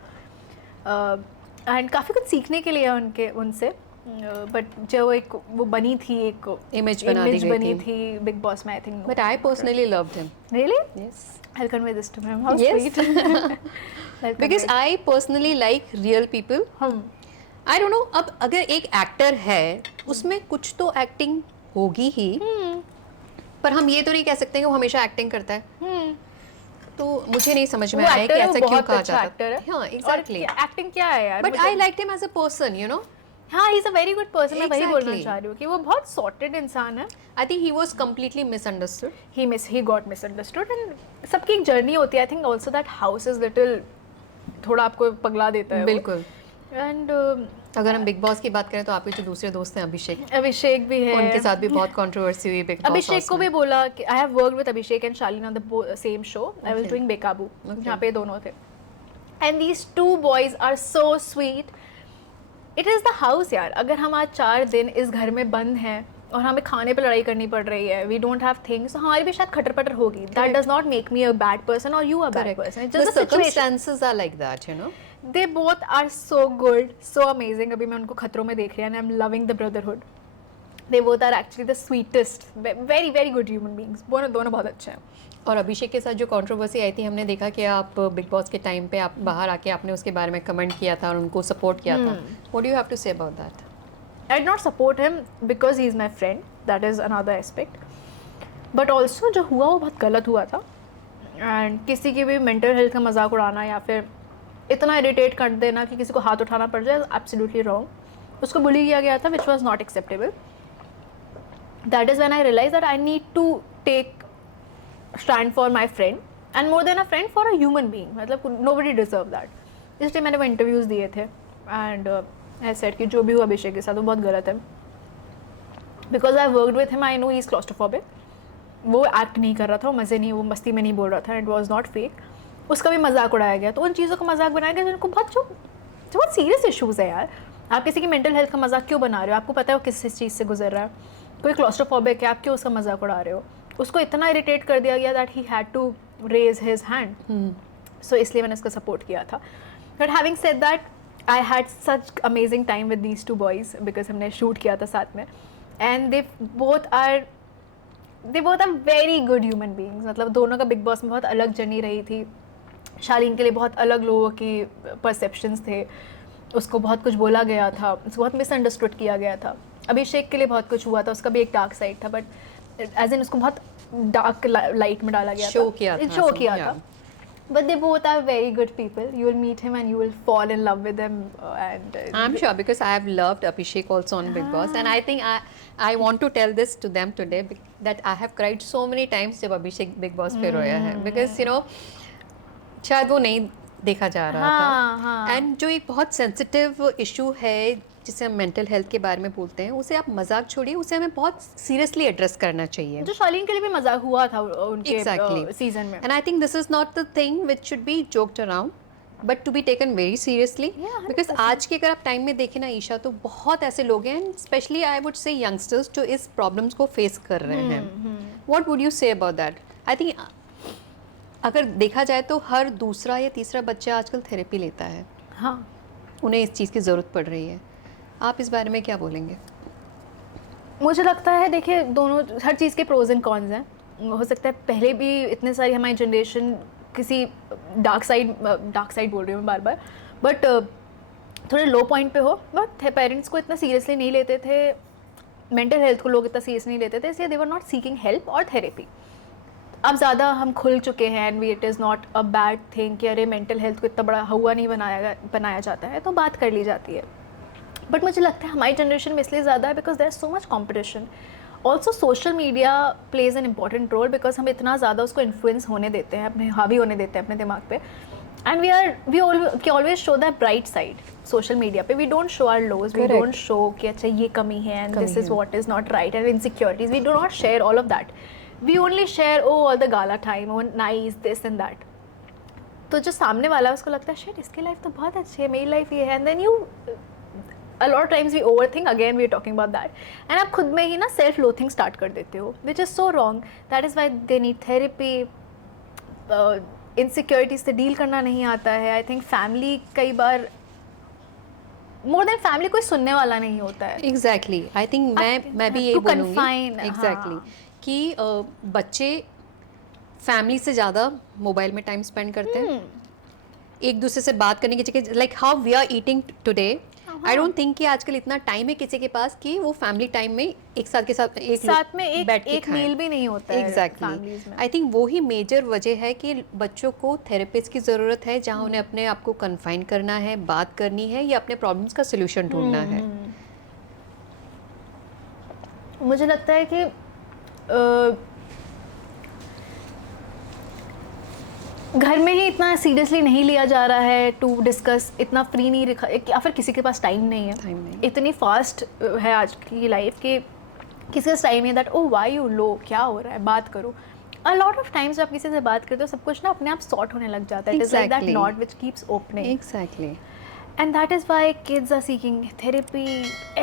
And काफ़ी कुछ सीखने के लिए है उनसे. बट जो एक वो बनी थी, एक इमेज बनी थी बिग बॉस में, I think. But I personally loved him. Really? Yes. I'll convey this to him. How Yes. sweet. Because I personally like real people. I don't know, अब अगर एक एक्टर है उसमें कुछ तो एक्टिंग होगी ही, पर हम ये तो नहीं कह सकते कि वो हमेशा एक्टिंग करता है. तो मुझे नहीं समझ में आया कि ऐसा क्यों कहा जाता है. हाँ, एग्जैक्टली. एक्टिंग क्या है यार? But I liked him as a person, you know. हाँ, he is a very good person. मैं वही बोलना Exactly. चाह रही हूँ कि वो बहुत सॉर्टेड इंसान है. I think he was completely misunderstood. He got misunderstood. And सबकी एक जर्नी होती है. I think also that house is little, थोड़ा आपको पगला देता है. बिल्कुल. एंड अगर हम बिग बॉस की बात करें तो आपके जो दूसरे दोस्त हैं अभिषेक भी है, उनके साथ भी बहुत कंट्रोवर्सी हुई बिग बॉस. अभिषेक को भी बोला कि I have worked with Abhishek and Shaleen on the same show. I was doing Bekaboo, जहाँ पे दोनों थे. And these two boys are so sweet. It is the house यार. अगर हम आज 4 दिन इस घर में बंद हैं और हमें खाने पे लड़ाई करनी पड़ रही है, वी डोंट हैव थिंग्स, तो हमारी भी शायद खटर पटर होगी. That does not make me a bad person और you a bad person. The circumstances are like that, you know. They both are so good, so amazing. अभी मैं उनको खतरों में देख रही हूँ and I'm loving the brotherhood. They both are actually the sweetest, very very good human beings. दोनों बहुत अच्छे हैं. और अभिषेक के साथ जो कंट्रोवर्सी आई थी, हमने देखा कि आप बिग बॉस के टाइम पे आप बाहर आके आपने उसके बारे में कमेंट किया था और उनको सपोर्ट किया था. What do you have to say about that? I did not support him because he is my friend. That is another aspect. But also जो हुआ वो बहुत गलत हुआ था. And किसी की भी मेंटल हेल्थ का मजाक उड़ाना या फिर इतना इरिटेट कर देना कि किसी को हाथ उठाना पड़ जाए, एब्सोल्युटली रॉन्ग. उसको बुली किया गया था, which was not acceptable. That is when I realized that I need to take stand for my friend and more than a friend, for a human being. मतलब nobody deserve that. इसलिए मैंने वो इंटरव्यूज़ दिए थे and I said कि जो भी हुआ अभिषेक के साथ वो बहुत गलत है. Because I worked with him, I know he is claustrophobic. वो एक्ट नहीं कर रहा था, वो मज़े नहीं, वो मस्ती में नहीं बोल रहा था, इट वॉज नॉट फेक. उसका भी मजाक उड़ाया गया. तो उन चीज़ों का मजाक बनाया गया जिनको बहुत सीरियस इशूज़ है यार. आप किसी की मेंटल हेल्थ का मजाक क्यों बना रहे हो? आपको पता है वो किस चीज़ से गुजर रहा है. कोई क्लॉस्ट्रोफोबिक है, आप क्यों उसका मजाक उड़ा रहे हो? उसको इतना इरिटेट कर दिया गया that he had to raise his hand. So इसलिए मैंने उसका सपोर्ट किया था. But having said that, I had such amazing time with these 2 boys because हमने शूट किया था साथ में. And they both are very good human beings. मतलब दोनों का बिग बॉस में बहुत अलग जर्नी रही थी. शालीन के लिए बहुत अलग लोगों की परसेप्शंस थे, उसको बहुत कुछ बोला गया था, उसको बहुत मिसअंडरस्टूड किया गया था. अभिषेक के लिए बहुत कुछ हुआ था, उसका भी एक डार्क साइड था, बट एज इन उसको बहुत डार्क लाइट में डाला गया शो किया था. But they both are very good people. You will meet him and you will fall in love with them. And I'm sure because I have loved Abhishek also on Big Boss, and I think I want to tell this to them today that I have cried so many times जब अभिषेक Big Boss पे रोया है, because you know शायद वो नहीं देखा जा रहा था. एंड जो एक बहुत सेंसिटिव इशू है जिसे हम मेंटल हेल्थ के बारे में बोलते हैं, उसे आप मजाक छोड़िए, उसे हमें बहुत सीरियसली एड्रेस करना चाहिए. जो शालीन के लिए भी मजाक हुआ था उनके सीजन में. And I think this is not the thing which should be joked around but to be taken very seriously. Because आज के अगर आप टाइम में देखें ना ईशा, तो बहुत ऐसे लोग हैं, specially I would say youngsters, जो इस प्रॉब्लम्स को फेस कर रहे हैं. What would you say about that? I think अगर देखा जाए तो हर दूसरा या तीसरा बच्चा आजकल थेरेपी लेता है. हाँ, उन्हें इस चीज़ की ज़रूरत पड़ रही है. आप इस बारे में क्या बोलेंगे? मुझे लगता है देखिए, दोनों हर चीज़ के प्रोज एंड कॉन्स हैं. हो सकता है पहले भी इतने सारी हमारी जनरेशन किसी डार्क साइड बोल रही हूँ मैं बार बार, बट थोड़े लो पॉइंट पे हो. बट पेरेंट्स को इतना सीरियसली नहीं लेते थे, मेंटल हेल्थ को लोग इतना सीरियस नहीं लेते थे, इसलिए दे वर नॉट सीकिंग हेल्प और थेरेपी. अब ज़्यादा हम खुल चुके हैं and it is not a bad thing कि अरे मेंटल हेल्थ को इतना बड़ा हुआ नहीं बनाया जाता है, तो बात कर ली जाती है. बट मुझे लगता है हमारी जनरेशन में इसलिए ज़्यादा है because there is so much competition. Also social media plays an important role because हम इतना ज़्यादा उसको इन्फ्लुएंस होने देते हैं, अपने हावी होने देते हैं अपने दिमाग पे. And we always show the bright side social media पे. We don't show our lows, we don't show कि अच्छा ये कमी है and this is what is not right and insecurities. We do not share all of that. We only share all the gala time, oh nice this and that. तो जो सामने वाला है उसको लगता है शिट इसकी लाइफ तो बहुत अच्छी है, मेरी लाइफ ये है. And then you a lot of times we overthink, again we are talking about that, and आप खुद में ही ना self loathing start कर देते हो, which is so wrong. That is why they need therapy. insecurities से डील करना नहीं आता है. I think family कई बार more than family कोई सुनने वाला नहीं होता है. Exactly. I think मैं भी यही बोलूँगी. Exactly. हाँ. कि बच्चे फैमिली से ज़्यादा मोबाइल में टाइम स्पेंड करते हैं. एक दूसरे से बात करने की जगह, like how we are eating today, I don't think कि आजकल इतना टाइम है किसी के पास कि वो फैमिली टाइम में एक साथ में एक मील भी नहीं होता है. एग्जैक्टली. आई थिंक वो ही मेजर वजह है कि बच्चों को थेरेपिस्ट की ज़रूरत है, जहाँ उन्हें अपने आप को कन्फाइन करना है, बात करनी है या अपने प्रॉब्लम्स का सोल्यूशन ढूंढना है. मुझे लगता है कि घर में ही इतना सीरियसली नहीं लिया जा रहा है टू डिस्कस, इतना फ्री नहीं रखा, या फिर किसी के पास टाइम नहीं है. इतनी फास्ट है आज की लाइफ कि किसी का टाइम नहीं है दैट ओ व्हाई यू लो, क्या हो रहा है, बात करो. अ लॉट ऑफ टाइम्स जब आप किसी से बात करते हो सब कुछ ना अपने आप सॉर्ट होने लग जाता है. It is like that not which keeps opening. Exactly. And that is why kids are seeking therapy,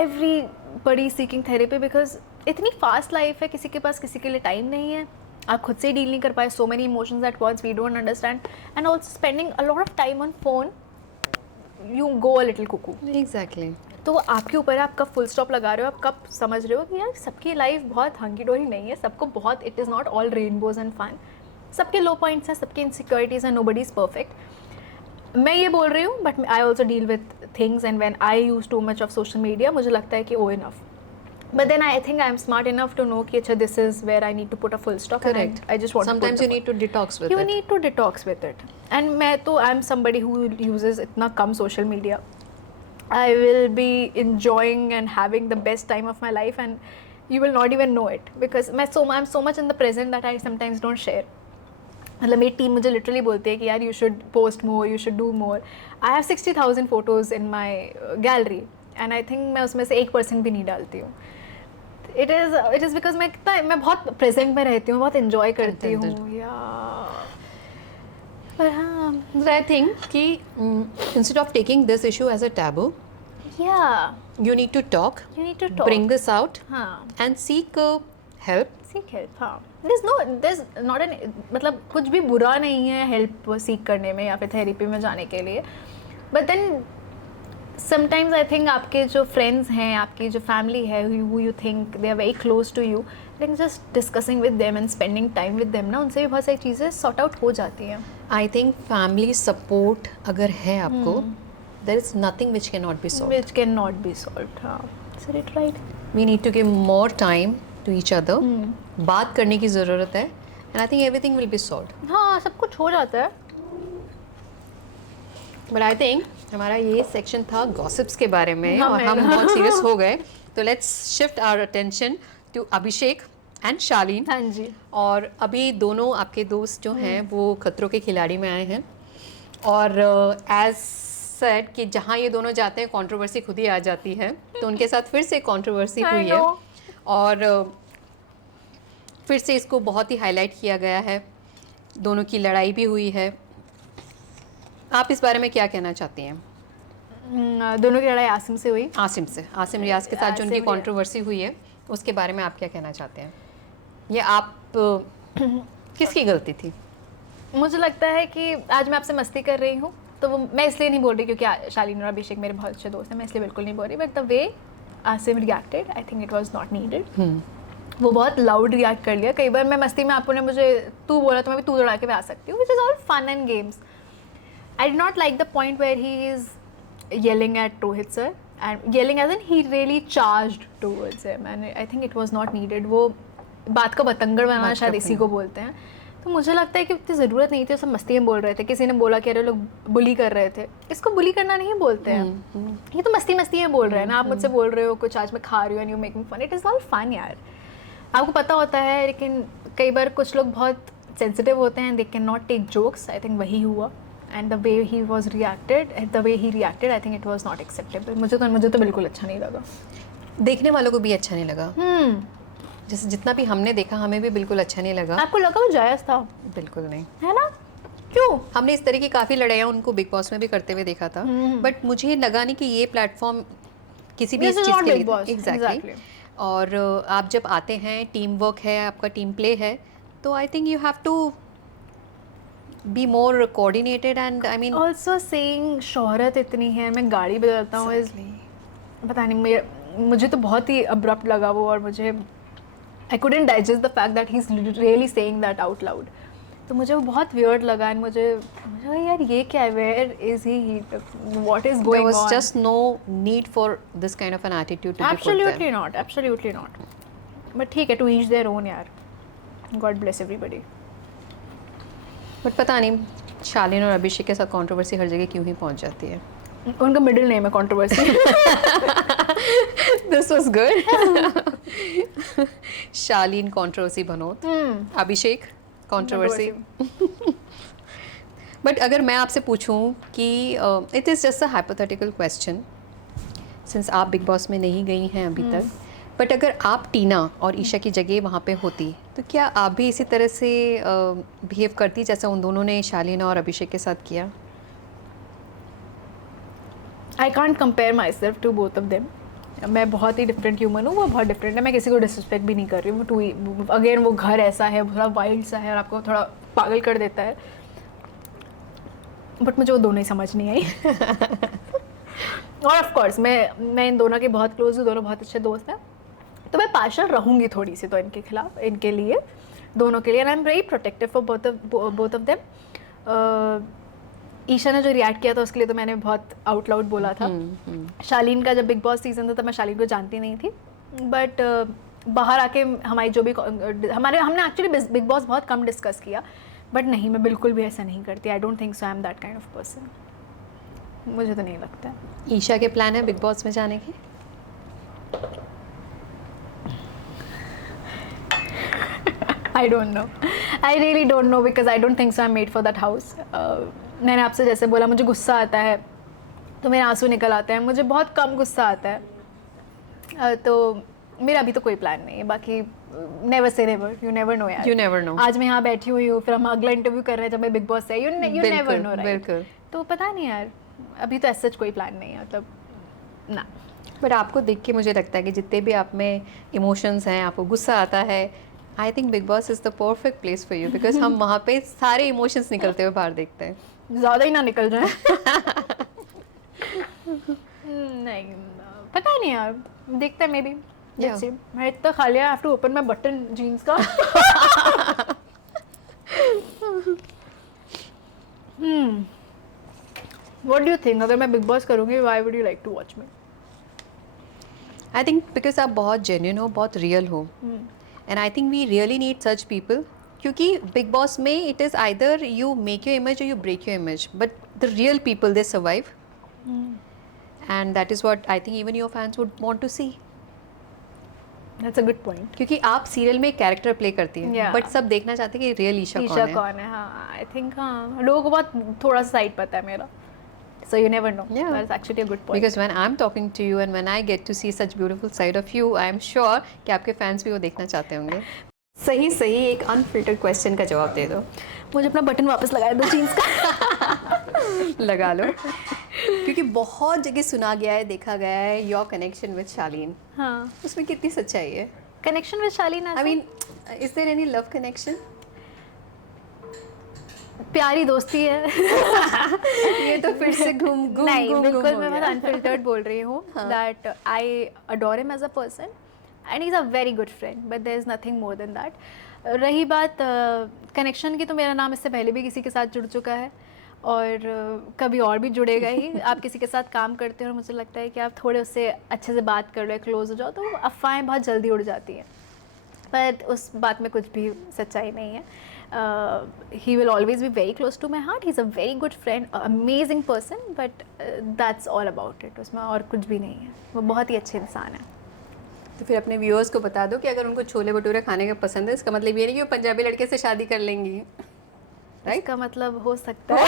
everybody seeking therapy, because इतनी फास्ट लाइफ है, किसी के पास किसी के लिए टाइम नहीं है. आप खुद से डील नहीं कर पाए, so many emotions at once we don't understand. And also spending a lot of time on phone, you go a little cuckoo. Exactly. तो आपके ऊपर है, आप कब फुल स्टॉप लगा रहे हो, आप कब समझ रहे हो कि यार सबकी लाइफ बहुत हंकी डोरी नहीं है, सबको बहुत, it is not all rainbows and fun. सबके लो पॉइंट्स हैं, सबके इनसिक्योरिटीज़ हैं, नोबडी इज़ परफेक्ट. मैं ये बोल रही हूँ but I also deal with things and when I use too much of social media मुझे लगता है कि ओ enough. But then I think I'm smart enough to know कि अच्छा this is where I need to put a full stop. Correct. I just want sometimes to you need to detox with it. You need to detox with it. And मैं तो I'm somebody who uses इतना कम social media. I will be enjoying and having the best time of my life and you will not even know it because I'm so much in the present that I sometimes don't share. मतलब मेरी टीम मुझे लिटरली बोलती है कि यार you should post more, you should do more. I have 60,000 photos in my gallery and I think मैं उसमें से 1% भी नहीं डालती हूँ. इट इज़ बिकॉज मैं बहुत प्रेजेंट में रहती हूँ, बहुत इंजॉय करती हूँ Contented. या पर हाँ But I think कि instead of taking this issue as a taboo, या you need to talk, you need to talk bring this out, हाँ and seek help. Seek help हाँ there's not an मतलब कुछ भी बुरा नहीं है हेल्प सीख करने में या फिर थेरेपी में जाने के लिए, but then sometimes I think आपके जो फ्रेंड्स हैं, आपकी जो फैमिली है, who you think they are very close to you, think just discussing with them and spending time with them ना, उनसे भी बहुत सारी चीज़ें सॉर्ट आउट हो जाती हैं. I think family support अगर है आपको, there is nothing which cannot be solved. Which cannot be solved. हाँ, said it right. We need to give more time to each other. बात करने की ज़रूरत है, and I think everything will be solved. हाँ, सब कुछ हो जाता है. But I think हमारा ये सेक्शन था गॉसिप्स के बारे में हाँ, और हम बहुत सीरियस हो गए, तो let's shift our attention to Abhishek and Shaleen. हाँ जी. और अभी दोनों आपके दोस्त जो हैं वो खतरों के खिलाड़ी में आए हैं, और एज सेड कि जहाँ ये दोनों जाते हैं कंट्रोवर्सी खुद ही आ जाती है, तो उनके साथ फिर से कंट्रोवर्सी I हुई है know. और फिर से इसको बहुत ही हाईलाइट किया गया है. दोनों की लड़ाई भी हुई है. आप इस बारे में क्या कहना चाहती हैं? दोनों की लड़ाई आसिम से हुई. आसिम से, आसिम रियाज के साथ जो उनकी आसिम रियाज. कंट्रोवर्सी हुई है उसके बारे में आप क्या कहना चाहते हैं? ये आप किसकी गलती थी? मुझे लगता है कि आज मैं आपसे मस्ती कर रही हूँ, तो वो मैं इसलिए नहीं बोल रही क्योंकि शालीन और अभिषेक मेरे बहुत अच्छे दोस्त हैं, मैं इसलिए बिल्कुल नहीं बोल रही, but the way Asim reacted I think it was not needed. वो बहुत लाउड रिएक्ट कर लिया. कई बार मैं मस्ती में आपको ने मुझे तू बोला तो मैं भी तू दौड़ा के भी आ सकती हूँ, which is all fun and games. I did not like the point where he is yelling at Rohit sir, and yelling as in he really charged towards him, and I think it was not needed. वो बात का बतंगड़ बनाना बात शायद का इसी को बोलते हैं. तो मुझे लगता है कि इतनी ज़रूरत नहीं थी. सब मस्ती में बोल रहे थे, किसी ने बोला कि अरे लोग बुली कर रहे थे. इसको बुली करना नहीं बोलते हैं. ये तो मस्ती में बोल रहे हैं ना. आप मुझसे बोल रहे हो कुछ आज मैं खा रही हूँ and you making fun, it is all fun यार. आपको पता होता है, लेकिन कई बार कुछ लोग बहुत सेंसिटिव होते हैं, they can not take jokes. I think वही हुआ. And the way he reacted, I think it was not acceptable. मुझे तो बिल्कुल अच्छा नहीं लगा. देखने वालों को भी अच्छा नहीं लगा. जैसे जितना भी हमने देखा हमें भी बिल्कुल अच्छा नहीं लगा. आपको लगा वो जायज़ था? बिल्कुल नहीं. है ना? क्यों? हमने इस तरह की काफ़ी लड़ाइयाँ उनको बिग बॉस में भी करते हुए देखा था, बट मुझे लगा नहीं कि ये प्लेटफॉर्म किसी भी This इस is चीज़ not के Big Boss. लिए एग्जैक्टली. और आप जब आते हैं, टीम वर्क है, आपका टीम प्ले है, तो I think you have to be more coordinated and I mean also saying शोहरत इतनी है, मैं गाड़ी बदलता हूँ, पता नहीं, मुझे तो बहुत ही अब्रप्ट लगा वो, और मुझे I couldn't digest the fact that he is really saying that out loud. तो मुझे वो बहुत वियर्ड लगा, एंड मुझे यार ये क्या है, where is he, what is there going was on. just no need for this kind of an attitude to be put there. Absolutely not. But ठीक है, टू ईच देयर ओन यार. God bless everybody. बट पता नहीं शालीन और अभिषेक के साथ कंट्रोवर्सी हर जगह क्यों ही पहुंच जाती है. उनका मिडिल नेम है controversy. This was good. Shaleen controversy Bhanot, Abhishek controversy. But अगर मैं आपसे पूछूं कि it is just a hypothetical question, since आप बिग बॉस में नहीं गई हैं अभी तक, बट अगर आप टीना और ईशा की जगह वहाँ पे होती, तो क्या आप भी इसी तरह से बिहेव करती जैसा उन दोनों ने शालीन और अभिषेक के साथ किया? I can't compare myself to both of them. मैं बहुत ही डिफरेंट ह्यूमन हूँ, वो बहुत डिफरेंट है. मैं किसी को डिसरिस्पेक्ट भी नहीं कर रही हूँ. अगेन वो घर ऐसा है, थोड़ा वाइल्ड सा है और आपको थोड़ा पागल कर देता है, बट मुझे वो दोनों ही समझ नहीं आई. और ऑफ कोर्स मैं इन दोनों के बहुत क्लोज हूँ, दोनों बहुत अच्छे दोस्त हैं, तो मैं पार्शल रहूँगी थोड़ी सी तो इनके खिलाफ, इनके लिए, दोनों के लिए. And I am very protective for both of them. Isha ने जो रिएक्ट किया था उसके लिए तो मैंने बहुत आउट लाउड बोला था. शालीन का जब बिग बॉस सीजन था तब मैं शालीन को जानती नहीं थी, बट बाहर आके हमारी जो भी हमने एक्चुअली बिग बॉस बहुत कम डिस्कस किया, बट नहीं, मैं बिल्कुल भी ऐसा नहीं करती. आई don't think so. I am that kind of person. मुझे तो नहीं लगता. ईशा के प्लान है बिग बॉस में जाने की? I don't know. I really don't know because I don't think so. I'm made for that house. मैंने आपसे जैसे बोला, मुझे गुस्सा आता है तो मेरे आंसू निकल आते हैं. मुझे बहुत कम गुस्सा आता है. तो मेरा अभी तो कोई प्लान नहीं है, बाकी never say never, you never know यार। You never know. आज मैं यहाँ बैठी हुई हूँ, फिर हम अगला इंटरव्यू कर रहे हैं जब मैं बिग बॉस से, यू नेवर नो, राइट? बिल्कुल। तो पता नहीं यार, अभी तो ऐसा कोई प्लान नहीं है, मतलब ना। बट आपको देख के मुझे लगता है कि जितने भी आप में इमोशंस हैं, आपको गुस्सा आता है, I think big boss is the perfect place for you, because हम वहाँ पे सारे इमोशंस निकलते हुए बाहर देखते हैं। ज़्यादा ही ना निकल जाए। नहीं, पता नहीं यार, देखते हैं मे बी। Yeah. मैं इतना खा लिया, I have to open my button jeans का। व्हाट डू यू थिंक, अगर मैं बिग बॉस करूँगी, why would you like to watch me? I think because आप बहुत जेन्युइन हो, बहुत रियल हो, and I think we really need such people, क्योंकि बिग बॉस में it is either you make your image और you break your image, but the real people they survive, and that is what I think even your fans would want to see. That's a good point. क्योंकि आप सीरियल में कैरेक्टर प्ले करती हैं, Yeah. बट सब देखना चाहते हैं कि रियल ईशा ईशा कौन कौन है? हाँ, आई थिंक हाँ, लोगों को बहुत थोड़ा सा साइड पता है मेरा, so you never know. Yeah. That's actually a good point. Because when I'm talking to you and when I get to see such beautiful side of you, I am sure कि आपके फैंस भी वो देखना चाहते होंगे। सही सही एक अनफिल्टर्ड क्वेश्चन का जवाब दे दो। मुझे अपना बटन वापस लगाया दो जीन्स का। लगा लो, क्योंकि बहुत जगह सुना गया है, देखा गया है योर कनेक्शन विद शालीन, हाँ, उसमें कितनी सच्चाई है? Connection with Shaleen, I mean is there any love connection? प्यारी दोस्ती है। ये तो फिर से घूम घूम नहीं, घूम बिल्कुल घूम मैं हो बहुत गया। अनफिल्टर्ड बोल रही हूँ, that I adore him as a person and he is a very good friend, but there is nothing more than that. रही बात कनेक्शन की, तो मेरा नाम इससे पहले भी किसी के साथ जुड़ चुका है और कभी और भी जुड़ेगा ही। आप किसी के साथ काम करते हैं और मुझे लगता है कि आप थोड़े उससे अच्छे से बात कर लो, क्लोज हो जाओ, तो अफवाहें बहुत जल्दी उड़ जाती हैं, पर उस बात में कुछ भी सच्चाई नहीं है। He will always be very close to my heart. He's a very good friend, amazing person, but that's all about it. उसमें और कुछ भी नहीं है, वो बहुत ही अच्छे इंसान है। तो फिर अपने व्यूअर्स को बता दो कि अगर उनको छोले भटूरे खाने का पसंद है, इसका मतलब ये नहीं कि वो पंजाबी लड़के से शादी कर लेंगी, राइट? इसका मतलब हो सकता है।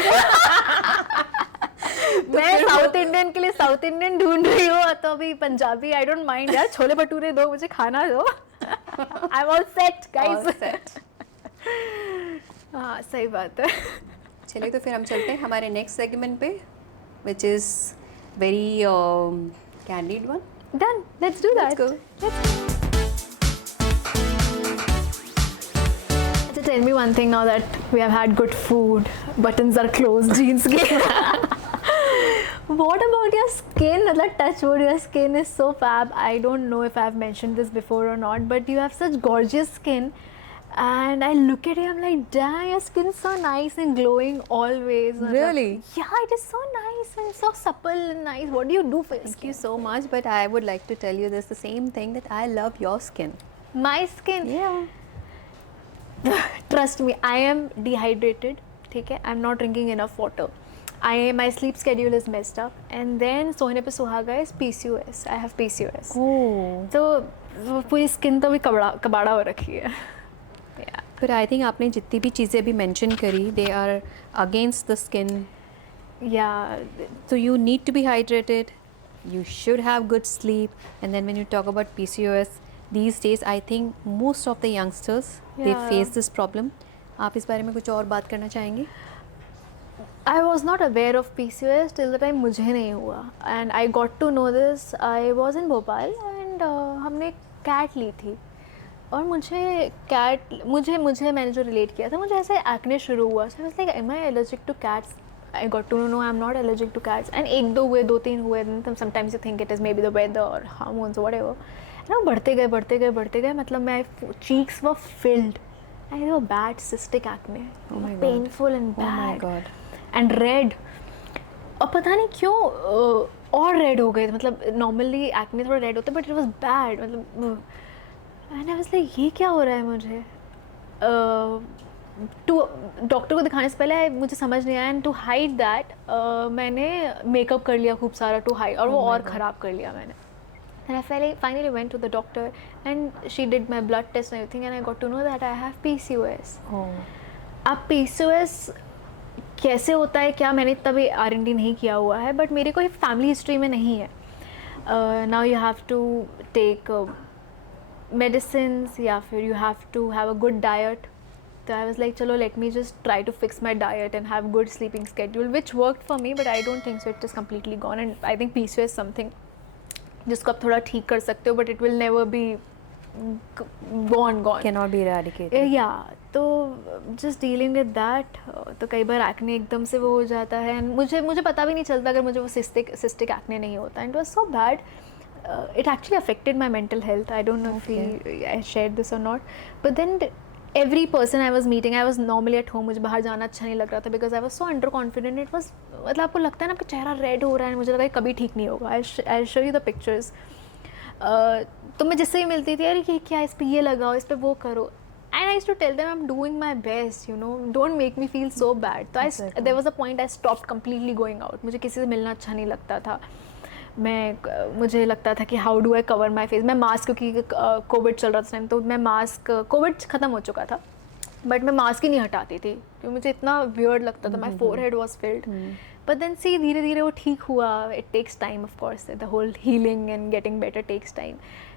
मैं साउथ इंडियन के लिए साउथ इंडियन ढूंढ रही हूँ, तो अभी पंजाबी आई डोंट माइंड यार, छोले भटूरे दो, मुझे खाना दो। I am all set guys. हाँ, सही बात है। चलिए तो फिर हम चलते हैं हमारे नेक्स्ट सेगमेंट पे, which is very candid one. Done. Let's do that. Let's go. So tell me one thing now that we have had good food, buttons are closed, jeans ke. What about your skin? Like, touch wood, your skin is so fab. I don't know if I've mentioned this before or not, but you have such gorgeous skin. And I look at it, I'm like, damn, your skin's so nice and glowing always. Really? Yeah, it is so nice and so supple and nice. What do you do for your Thank skin? you so much, but I would like to tell you this the same thing, that I love your skin. My skin? Yeah. Trust me, I am dehydrated. ठीक है, I'm not drinking enough water. My sleep schedule is messed up. And then सोने पे सुहागा is PCOS. I have PCOS. Oh. तो वो पूरी स्किन तो भी कबाड़ा हो रखी है। पर आई थिंक आपने जितनी भी चीज़ें अभी मेंशन करी, they are against the skin, Yeah, so you need to be hydrated, you should have good sleep, and then when you talk about PCOS, these days I think most of the youngsters they Yeah. face this problem. आप इस बारे में कुछ और बात करना चाहेंगे? I was not aware of PCOS till the time मुझे नहीं हुआ, and I got to know this. I was in Bhopal and हमने कैट ली थी और मैंने जो रिलेट किया था, मुझे ऐसे एक्ने शुरू हुआ। So I was like, am I allergic to cats? I got to know I'm not allergic to cats. And एक दो हुए, 2-3 हुए, then sometimes you think it is maybe the weather or hormones or whatever. And बढ़ते गए, मतलब my cheeks were filled and they were bad cystic acne. Oh my God. Painful and Oh my bad. God. And red. और पता नहीं क्यों और रेड हो गए, मतलब नॉर्मली एक्ने थोड़ा रेड होता है, बट इट वाज बैड, मतलब एंड आई वाज लाइक ये क्या हो रहा है मुझे। टू डॉक्टर को दिखाने से पहले मुझे समझ नहीं आया, एंड टू हाइड दैट मैंने मेकअप कर लिया खूब सारा टू हाइड, और वो और ख़राब कर लिया मैंने। And I finally went to the doctor and she did my blood test and everything, and I got to know that I have PCOS. Oh. अब PCOS कैसे होता है क्या, मैंने तभी R&D नहीं किया हुआ है, बट मेरे को फैमिली हिस्ट्री में नहीं है। Now you have to take medicines या फिर you have to have a good diet. So I was like चलो let me just try to fix my diet and have good sleeping schedule, which worked for me, but I don't think so it is completely gone. And I think PCOS is something जिसको आप थोड़ा ठीक कर सकते हो, but it will never be gone. Cannot be eradicated. Yeah, तो just dealing with that, तो कई बार acne एकदम से वो हो जाता है, and मुझे पता भी नहीं चलता अगर मुझे वो cystic acne नहीं होता, and it was so bad. It actually affected my mental health. I don't know if I shared this or not, but then every person I was meeting, I was normally at home, मुझे बाहर जाना अच्छा नहीं लग रहा था because I was so underconfident. It was मतलब आपको लगता है ना आपका चेहरा रेड हो रहा है, मुझे लगा कभी ठीक नहीं होगा. I'll show you the pictures. तो मैं जिससे भी मिलती थी, अरे ये क्या, इस पे ये लगाओ, इस पे वो करो. And I used to tell them I'm doing my best, you know, don't make me feel so bad. So there was a point I stopped completely going out. मुझे किसी से मिलना अच्छा नहीं लगता था. मुझे लगता था कि how do I cover my face. मैं मास्क, क्योंकि कोविड चल रहा था टाइम, तो मैं मास्क, कोविड ख़त्म हो चुका था बट मैं मास्क ही नहीं हटाती थी क्योंकि मुझे इतना वियर्ड लगता था. My forehead was filled, but then see धीरे धीरे वो ठीक हुआ. It takes time of course, the whole healing and getting better takes time.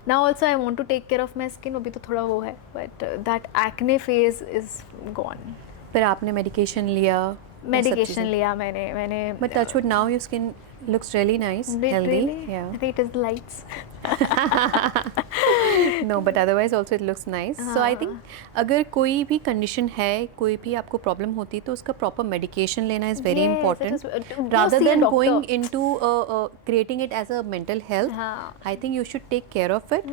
Now also I want to take care of my skin. अभी तो थोड़ा वो है, but that acne phase is gone. फिर आपने मेडिकेशन लिया? मेडिकेशन लिया मैंने. But touch wood, now your skin looks really nice, healthy. Really? Yeah. I think it is the lights. No, but otherwise also it looks nice. So I think अगर कोई भी condition है, कोई भी आपको problem होती है, तो उसका proper medication लेना is very important. Rather than going into creating it as a mental health, I think you should take care of it,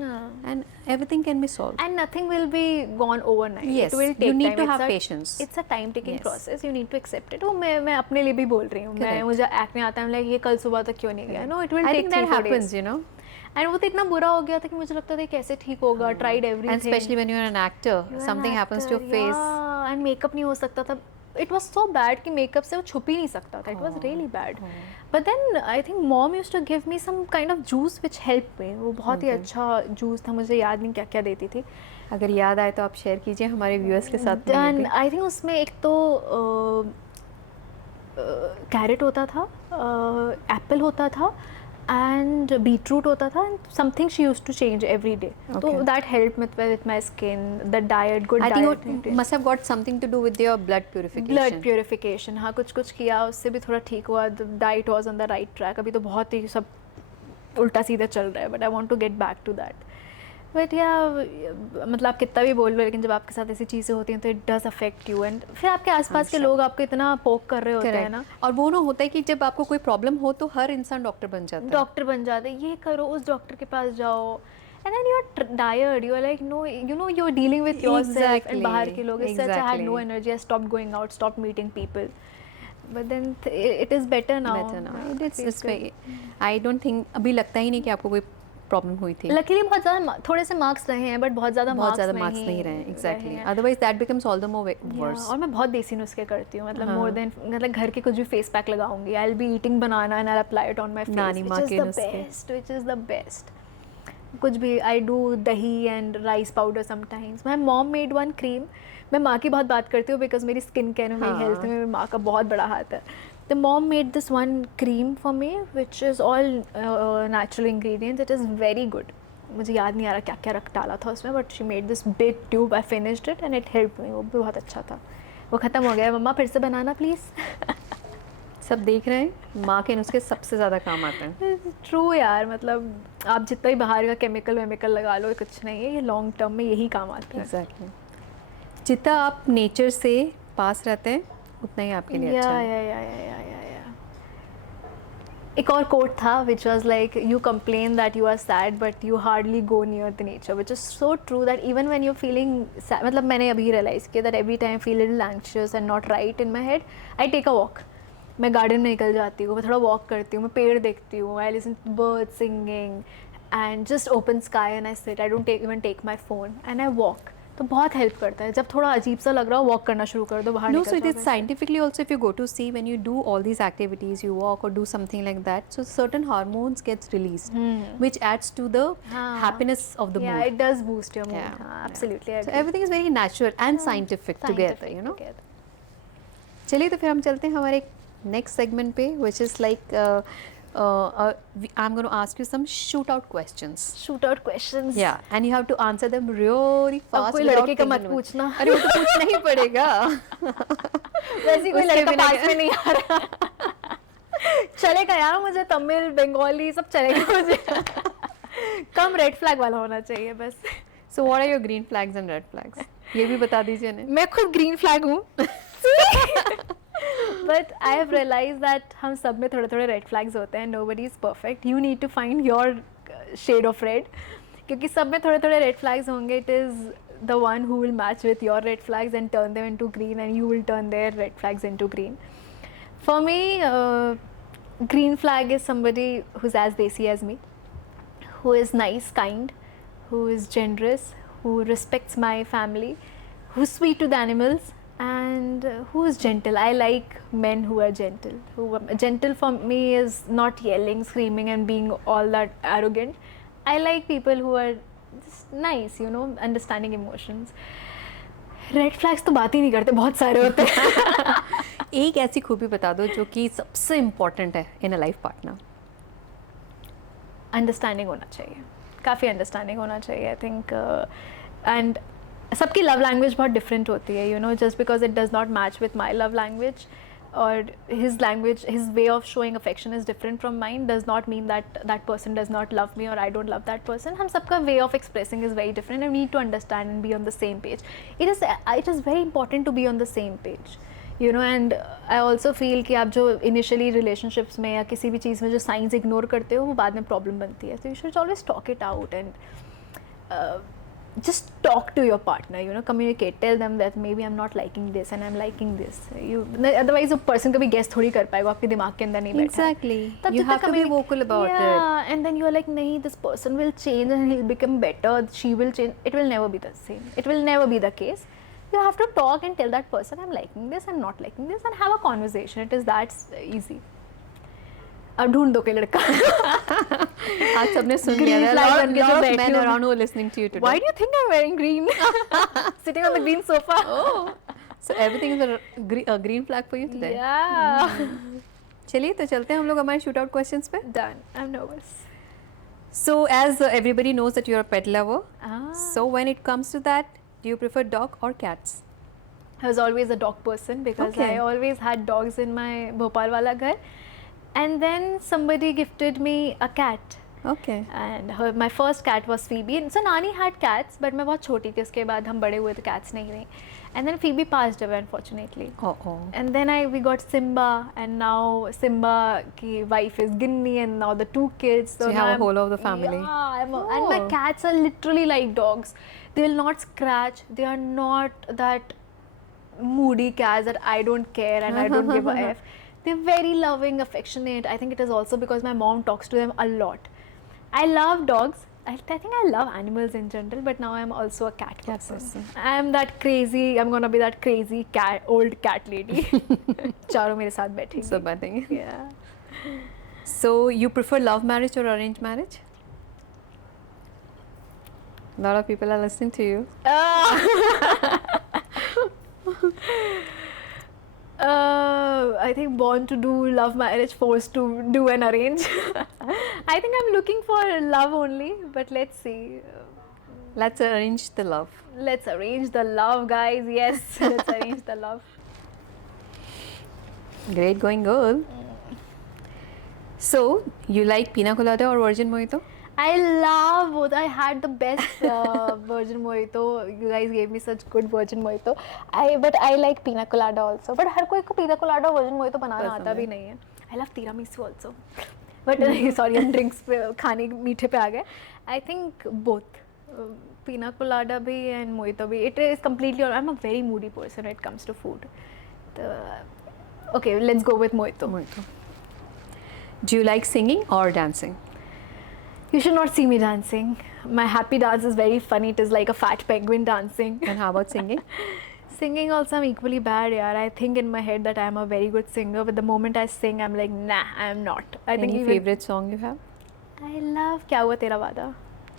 and everything can be solved. And nothing will be gone overnight. Yes, it will take you need time. to have patience. It's a time taking Yes. process. You need to accept it. वो मैं अपने लिए भी बोल रही हूँ. मैं मुझे acne आता है, मैं ये कल सुबह तक क्यों नहीं गया? No, it will I take think that 3-4 happens, days. you know. And वो तो इतना बुरा हो गया था कि मुझे लगता था कैसे ठीक होगा. Tried everything. And especially when you're an actor, You're something an happens to your actor, face. yeah, and makeup नहीं हो सकता था. It was so bad कि makeup से वो छुप ही नहीं सकता था. It was really bad. But then I think mom used to give me some kind of juice which helped me. वो बहुत ही अच्छा juice था, मुझे याद नहीं क्या क्या देती थी. अगर याद आए तो आप शेयर कीजिए हमारे व्यूअर्स के साथ. Then I think उसमें एक तो कैरेट होता था, एप्पल होता था, and beetroot होता था, and something she used to change every day. So that helped with my skin, the diet, good diet. I think it must have got something to do with your blood purification. Blood purification, हाँ कुछ किया, उससे भी थोड़ा ठीक हुआ. The diet was on the right track. अभी तो बहुत ही सब उल्टा सीधा चल रहा है, but I want to get back to that. But या मतलब आप कितना भी बोल लो, लेकिन जब आपके साथ ऐसी चीज़ें होती हैं तो it does affect you. And फिर आपके आसपास के लोग आपको इतना पोक कर रहे होते हैं ना. और वो ना होता है कि जब आपको कोई प्रॉब्लम हो तो हर इंसान डॉक्टर बन जाता है. डॉक्टर बन जाते हैं, ये करो, उस डॉक्टर के पास जाओ. And then you are tired, you are like no, you know you are dealing with yourself. And बाहर के लोग, इससे अच्छा I had no energy, I stopped going out, stopped meeting people. But then it is better now. I don't think, अभी लगता ही नहीं कि आपको कोई प्रॉब्लम हुई थी. लकीली बहुत ज़्यादा थोड़े से मार्क्स रहे हैं, बट बहुत ज़्यादा मार्क्स नहीं रहे. Exactly, otherwise that becomes all the more verse. और मैं बहुत देसी नुस्खे करती हूँ, मतलब मोर देन, मतलब घर के कुछ भी फेस पैक लगाऊंगी. आई will be eating banana and I apply it on my face, नानी माँ के व्हिच इज द बेस्ट. कुछ भी आई डू दही and rice powder sometimes. My mom made one cream. मैं माँ की बहुत बात करती हूँ बिकॉज मेरी स्किन केयर में, मेरी हेल्थ में मेरी माँ का बहुत बड़ा हाथ है. The mom made this one cream for me which is all natural ingredients. It is very good. मुझे याद नहीं आ रहा क्या क्या डाला था उसमें, but she made this big tube. I finished it and it help me. वो भी बहुत अच्छा था. वो ख़त्म हो गया. मम्मा फिर से बनाना प्लीज़. सब देख रहे हैं, माँ के नुस्खे सबसे ज़्यादा काम आते हैं. ट्रू यार, मतलब आप जितना ही बाहर का केमिकल लगा लो, कुछ नहीं है, ये लॉन्ग टर्म में यही काम आता है. एग्जैक्टली. जितना आप नेचर से पास रहते हैं उतना ही आपके लिए अच्छा है. एक और कोट था which was like you complain that you are sad but you hardly go near the nature, which is so true that even when you're feeling sad, मतलब मैंने अभी realize किया that every time I feel a little anxious and not right in my head, I take a walk. मैं गार्डन में निकल जाती हूँ, मैं थोड़ा वॉक करती हूँ, मैं पेड़ देखती हूँ, I listen to birds singing and just open sky and I sit. I don't even take my phone and I walk. तो बहुत हेल्प करता है. जब थोड़ा अजीब सा लग रहा हो, वॉक करना शुरू कर दो, बाहर निकल जाओ. No, so it is scientifically also, if you go to see, when you do all these activities, you walk or do something like that, so certain hormones gets released, which adds to the happiness of the mood. Yeah, it does boost your mood. Yeah, Absolutely. So everything is very natural and scientific together, you know. चलिए तो फिर हम चलते हैं हमारे नेक्स्ट सेगमेंट पे, which is like I'm going to ask you some shootout questions. Shoot out questions. Yeah, and you have to answer them really fast. कोई without लड़के का मत thinking about- पूछना. अरे वो तो पूछना ही पड़ेगा. वैसे कोई उसके लड़का बिना पास में नहीं आ रहा. चलेगा यार, मुझे तमिल बंगाली सब चलेगा मुझे. कम रेड फ्लैग वाला होना चाहिए बस. So what are your green flags and red flags? ये भी बता दीजिए ना. मैं खुद ग्रीन फ्लैग हूँ. But I have realize that हम सब में थोड़े थोड़े रेड फ्लैग्स होते हैं. Nobody is perfect. You need to find your shade of red, क्योंकि सब में थोड़े थोड़े रेड फ्लैग्स होंगे. It is the one who will match with your red flags and turn them into green, and you will turn their red flags into green. For me, green flag is somebody who's as desi as me, who is nice, kind, who is generous, who respects my family, who's sweet to the animals, and who is gentle. I like men who are gentle. Gentle for me is not yelling, screaming, and being all that arrogant. I like people who are just nice, you know, understanding emotions. Red flags तो बात ही नहीं करते, बहुत सारे होते हैं. एक ऐसी खूबी बता दो जो कि सबसे इम्पोर्टेंट है इन अ लाइफ पार्टनर. अंडरस्टैंडिंग होना चाहिए. काफ़ी अंडरस्टैंडिंग होना चाहिए आई थिंक. एंड सबकी लव लैंग्वेज बहुत डिफरेंट होती है. You no, just because it does not match with my love language or his language, his way of showing affection is different from mine, does not mean that that person does not love me or I don't love that person. हम सबका way of expressing is very different and we need to understand and be on the same page. It is very important to be on the same page, you know. And I also feel कि आप जो initially relationships में या किसी भी चीज़ में जो signs ignore करते हो वो बाद में problem बनती है. So you should always talk it out and just talk to your partner, you know, communicate, tell them that maybe I'm not liking this and I'm liking this. Otherwise a person कभी guess थोड़ी कर पाएगा, आपके दिमाग के अंदर नहीं बैठा. Exactly. तब You जब have तक to be vocal about it. Yeah, and then you are like, नहीं, this person will change and he'll become better, she will change. It will never be the same. It will never be the case. You have to talk and tell that person, I'm liking this, I'm not liking this, and have a conversation. It is that easy. अब ढूंढ दो कोई लड़का. आज सबने सुन Green लिया. flag Lot बन के जो of बैठी men हूँ. around who are listening to you today. Why do you think I'm wearing green? Sitting on the green sofa. Oh, so everything is a green flag for you today. Yeah. चलिए तो चलते हैं हम लोग हमारे shootout questions पे. Done. I'm nervous. So as everybody knows that you're a pet lover. Ah. So when it comes to that, do you prefer dog or cats? I was always a dog person because Okay. I always had dogs in my Bhopal wala ghar. And then somebody gifted me a cat. Okay. And my first cat was Phoebe. And so Nani had cats, but मैं बहुत छोटी थी. उसके बाद हम बड़े हुए तो cats नहीं रही. And then Phoebe passed away, unfortunately. Oh. And then we got Simba, and now Simba ki wife is Ginny, and now the 2 kids. So you now have a I'm- whole of the family. Yeah, and my Oh. cats are literally like dogs. They will not scratch. They are not that moody cats that I don't care and I don't give a F. They're very loving, affectionate. I think it is also because my mom talks to them a lot. I love dogs. I think I love animals in general, but now I'm also a cat person. I am that crazy. I'm gonna be that crazy old cat lady. चारों मेरे साथ बैठेंगी. So batting. Yeah. So you prefer love marriage or arranged marriage? A lot of people are listening to you. I think born to do love marriage, forced to do an arrange. I think I'm looking for love only, but let's see. Let's arrange the love. Let's arrange the love, guys. Yes, let's arrange the love. Great going, girl. So you like pina colada or virgin mojito? I love both. I had the best virgin mojito. You guys gave me such good virgin mojito. But I like pina colada also. But हर कोई को pina colada और virgin mojito बनाना आता भी नहीं है. I love tiramisu also. But sorry, हम drinks पे खाने मीठे पे आ गए. I think both. Pina colada भी and mojito भी. It is completely. I'm a very moody person when it comes to food. Okay, let's go with mojito. Mojito. Do you like singing or dancing? You should not see me dancing. My happy dance is very funny. It is like a fat penguin dancing. And how about singing? Singing also I'm equally bad, yaar. I think in my head that I am a very good singer, but the moment I sing, I'm like, nah, I am not. I think Any favorite song you have? I love क्या हुआ तेरा वादा.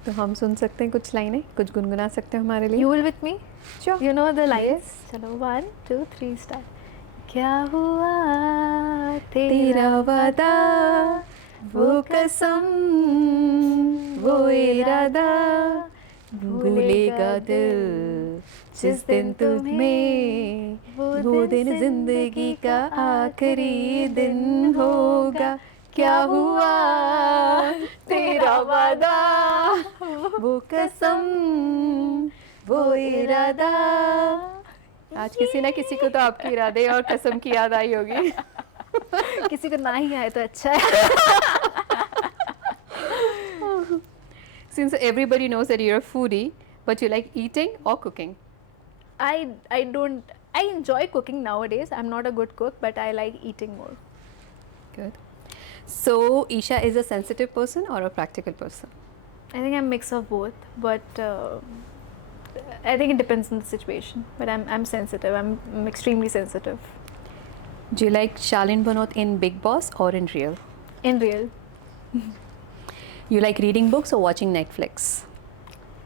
तो हम सुन सकते हैं कुछ लाइनें, कुछ गुनगुना सकते हैं हमारे लिए. You will with me? Sure. You know the lines? चलो 1, 2, 3 start. क्या हुआ तेरा तेरा वादा वो कसम वो इरादा भूलेगा दिल जिस दिन तुम्हें वो दिन जिंदगी का आखिरी दिन होगा क्या हुआ तेरा वादा वो कसम वो इरादा। आज किसी ना किसी को तो आपके इरादे और कसम की याद आई होगी। किसी को ना ही आए तो अच्छा है। Since everybody knows that you're a foodie, but you like eating or cooking? I enjoy cooking nowadays. I'm not a good cook, but I like eating more. Good. So Isha is a sensitive person or a practical person? I think I'm a mix of both, but I think it depends on the situation. But I'm sensitive. I'm extremely sensitive. Do you like Shalin Bhanot in Big Boss or in Real? In real. You like reading books or watching Netflix?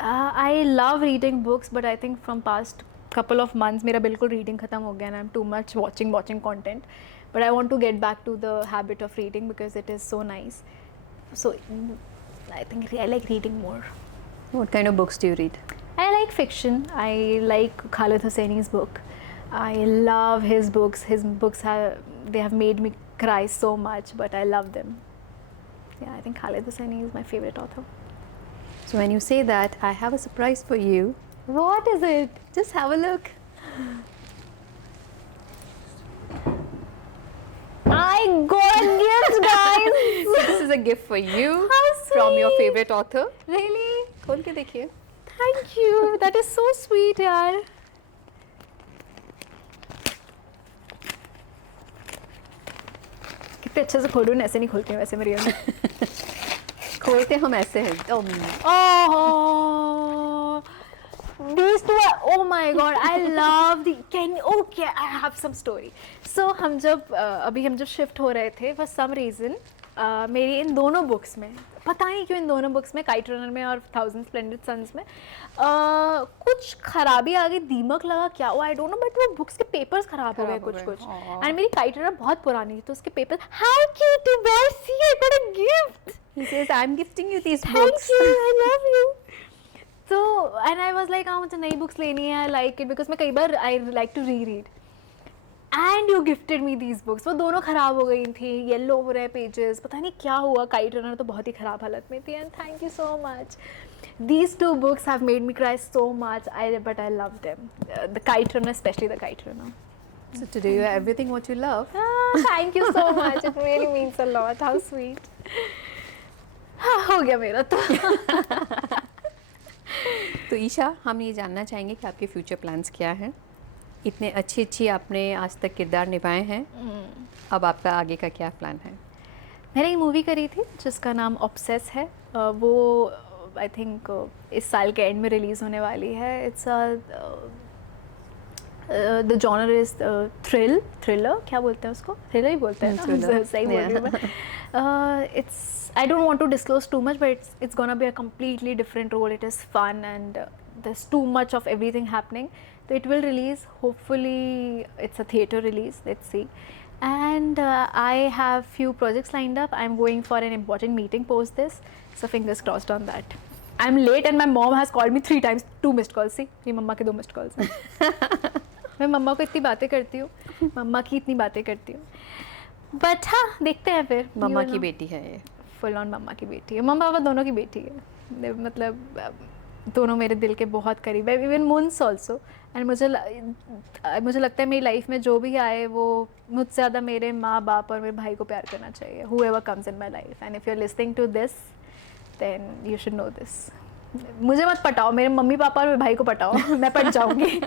I love reading books, but I think from past couple of months, मेरा बिल्कुल reading खत्म हो गया and I'm too much watching content. But I want to get back to the habit of reading because it is so nice. So I think I like reading more. What kind of books do you read? I like fiction. I like Khalid Hosseini's book. I love his books. His books have made me cry so much, but I love them. Yeah, I think Khalid Hosseini is my favorite author. So when you say that, I have a surprise for you. What is it? Just have a look. I got a gift, guys. This is a gift for you How from your sweet. favorite author. Really? खोल के देखिए. Thank you. That is so sweet, यार. कितने अच्छे से खोलूँ, ऐसे नहीं खोलती हूँ वैसे मेरी अंदर. खोलते हम ऐसे हैं. Oh, these two are, oh my god, I love the, okay, I have some story. So हम जब shift हो रहे थे, for some reason, मेरी इन दोनों books में, पता नहीं क्यों इन दोनों books में, Kite Runner में और Thousand Splendid Suns में, कुछ खराबी आ गई, दीमक लगा, क्या हुआ, I don't know, but वो books के papers खराब हो गए कुछ. And मेरी Kite Runner बहुत पुरानी थी, तो उसके papers, how cute, see, I got a gift. He says, I'm gifting you these Thank books. you, I love you. So, and I was like, हाँ मुझे नई books लेनी है, I like it because मैं कई बार I like to reread. And you gifted me these books. वो दोनों खराब हो गई थी, yellow हो रहे pages, पता नहीं क्या हुआ, Kite Runner तो बहुत ही खराब हालत में थी. And thank you so much. These two books have made me cry so much, but I love them. The Kite Runner, especially the Kite Runner. So today you have everything what you love. Thank you so much. It really means a lot. How sweet. हो गया मेरा तो. तो ईशा, हम ये जानना चाहेंगे कि आपके फ्यूचर प्लान्स क्या हैं. इतने अच्छी आपने आज तक किरदार निभाए हैं. अब आपका आगे का क्या प्लान है? मैंने एक मूवी करी थी जिसका नाम ऑब्सेस है. वो आई थिंक इस साल के एंड में रिलीज़ होने वाली है. It's the genre is thriller. क्या बोलते हैं उसको? थ्रिलर ही बोलते हैं ना? सही बोल रही हूँ मैं. It's I don't want to disclose too much, but it's gonna be a completely different role. It is fun and there's too much of everything happening. So it will release. Hopefully, it's a theater release. Let's see. And I have few projects lined up. I'm going for an important meeting post this, so fingers crossed on that. I'm late and my mom has called me 3 times. 2 missed calls. See, ये मम्मा के 2 missed calls हैं. मैं मम्मा को इतनी बातें करती हूँ, मम्मा की इतनी बातें करती हूँ. But हाँ, देखते हैं फिर. मम्मा की बेटी है ये. फुल ऑन मम्मा की बेटी है. मम्मा पापा दोनों की बेटी है. मतलब दोनों मेरे दिल के बहुत करीब है. Even moons also. एंड मुझे लगता है मेरी लाइफ में जो भी आए वो मुझसे ज़्यादा मेरे माँ बाप और मेरे भाई को प्यार करना चाहिए. whoever comes in my life and if you're listening to this then you should know this. मुझे मत पटाओ, मेरे मम्मी पापा और मेरे भाई को पटाओ. मैं पट जाऊँगी.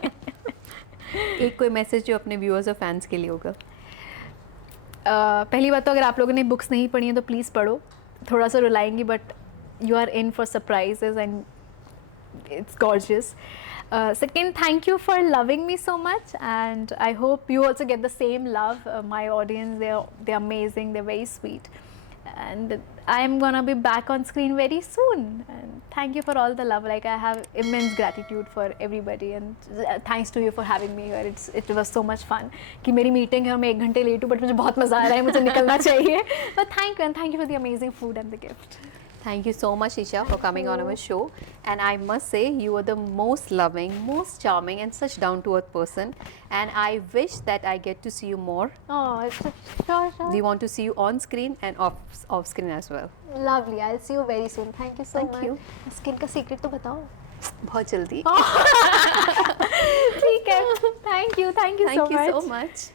एक कोई मैसेज जो अपने व्यूअर्स और फैंस के लिए होगा? पहली बात तो अगर आप लोगों ने बुक्स नहीं पढ़ी हैं तो प्लीज़ पढ़ो. थोड़ा सा रुलाएंगी but you are in for surprises and it's gorgeous. Second, thank you for loving me so much and I hope you also get the same love. My audience, they're amazing, they're very sweet and I am gonna be back on screen very soon and Thank you for all the love. Like I have immense gratitude for everybody, and thanks to you for having me here. It was so much fun. कि मेरी मीटिंग है और मैं 1 घंटे लेट हूँ, बट मुझे बहुत मज़ा आ रहा है, मुझे निकलना चाहिए. But thank you, and thank you for the amazing food and the gift. Thank you so much, Isha, for coming on our show. And I must say, you are the most loving, most charming, and such down-to-earth person. And I wish that I get to see you more. Oh, sure. We want to see you on screen and off screen as well. Lovely. I'll see you very soon. Thank you so Thank much. you. Skin का secret तो बताओ. बहुत जल्दी. ठीक है. Thank you so Thank you much. so much.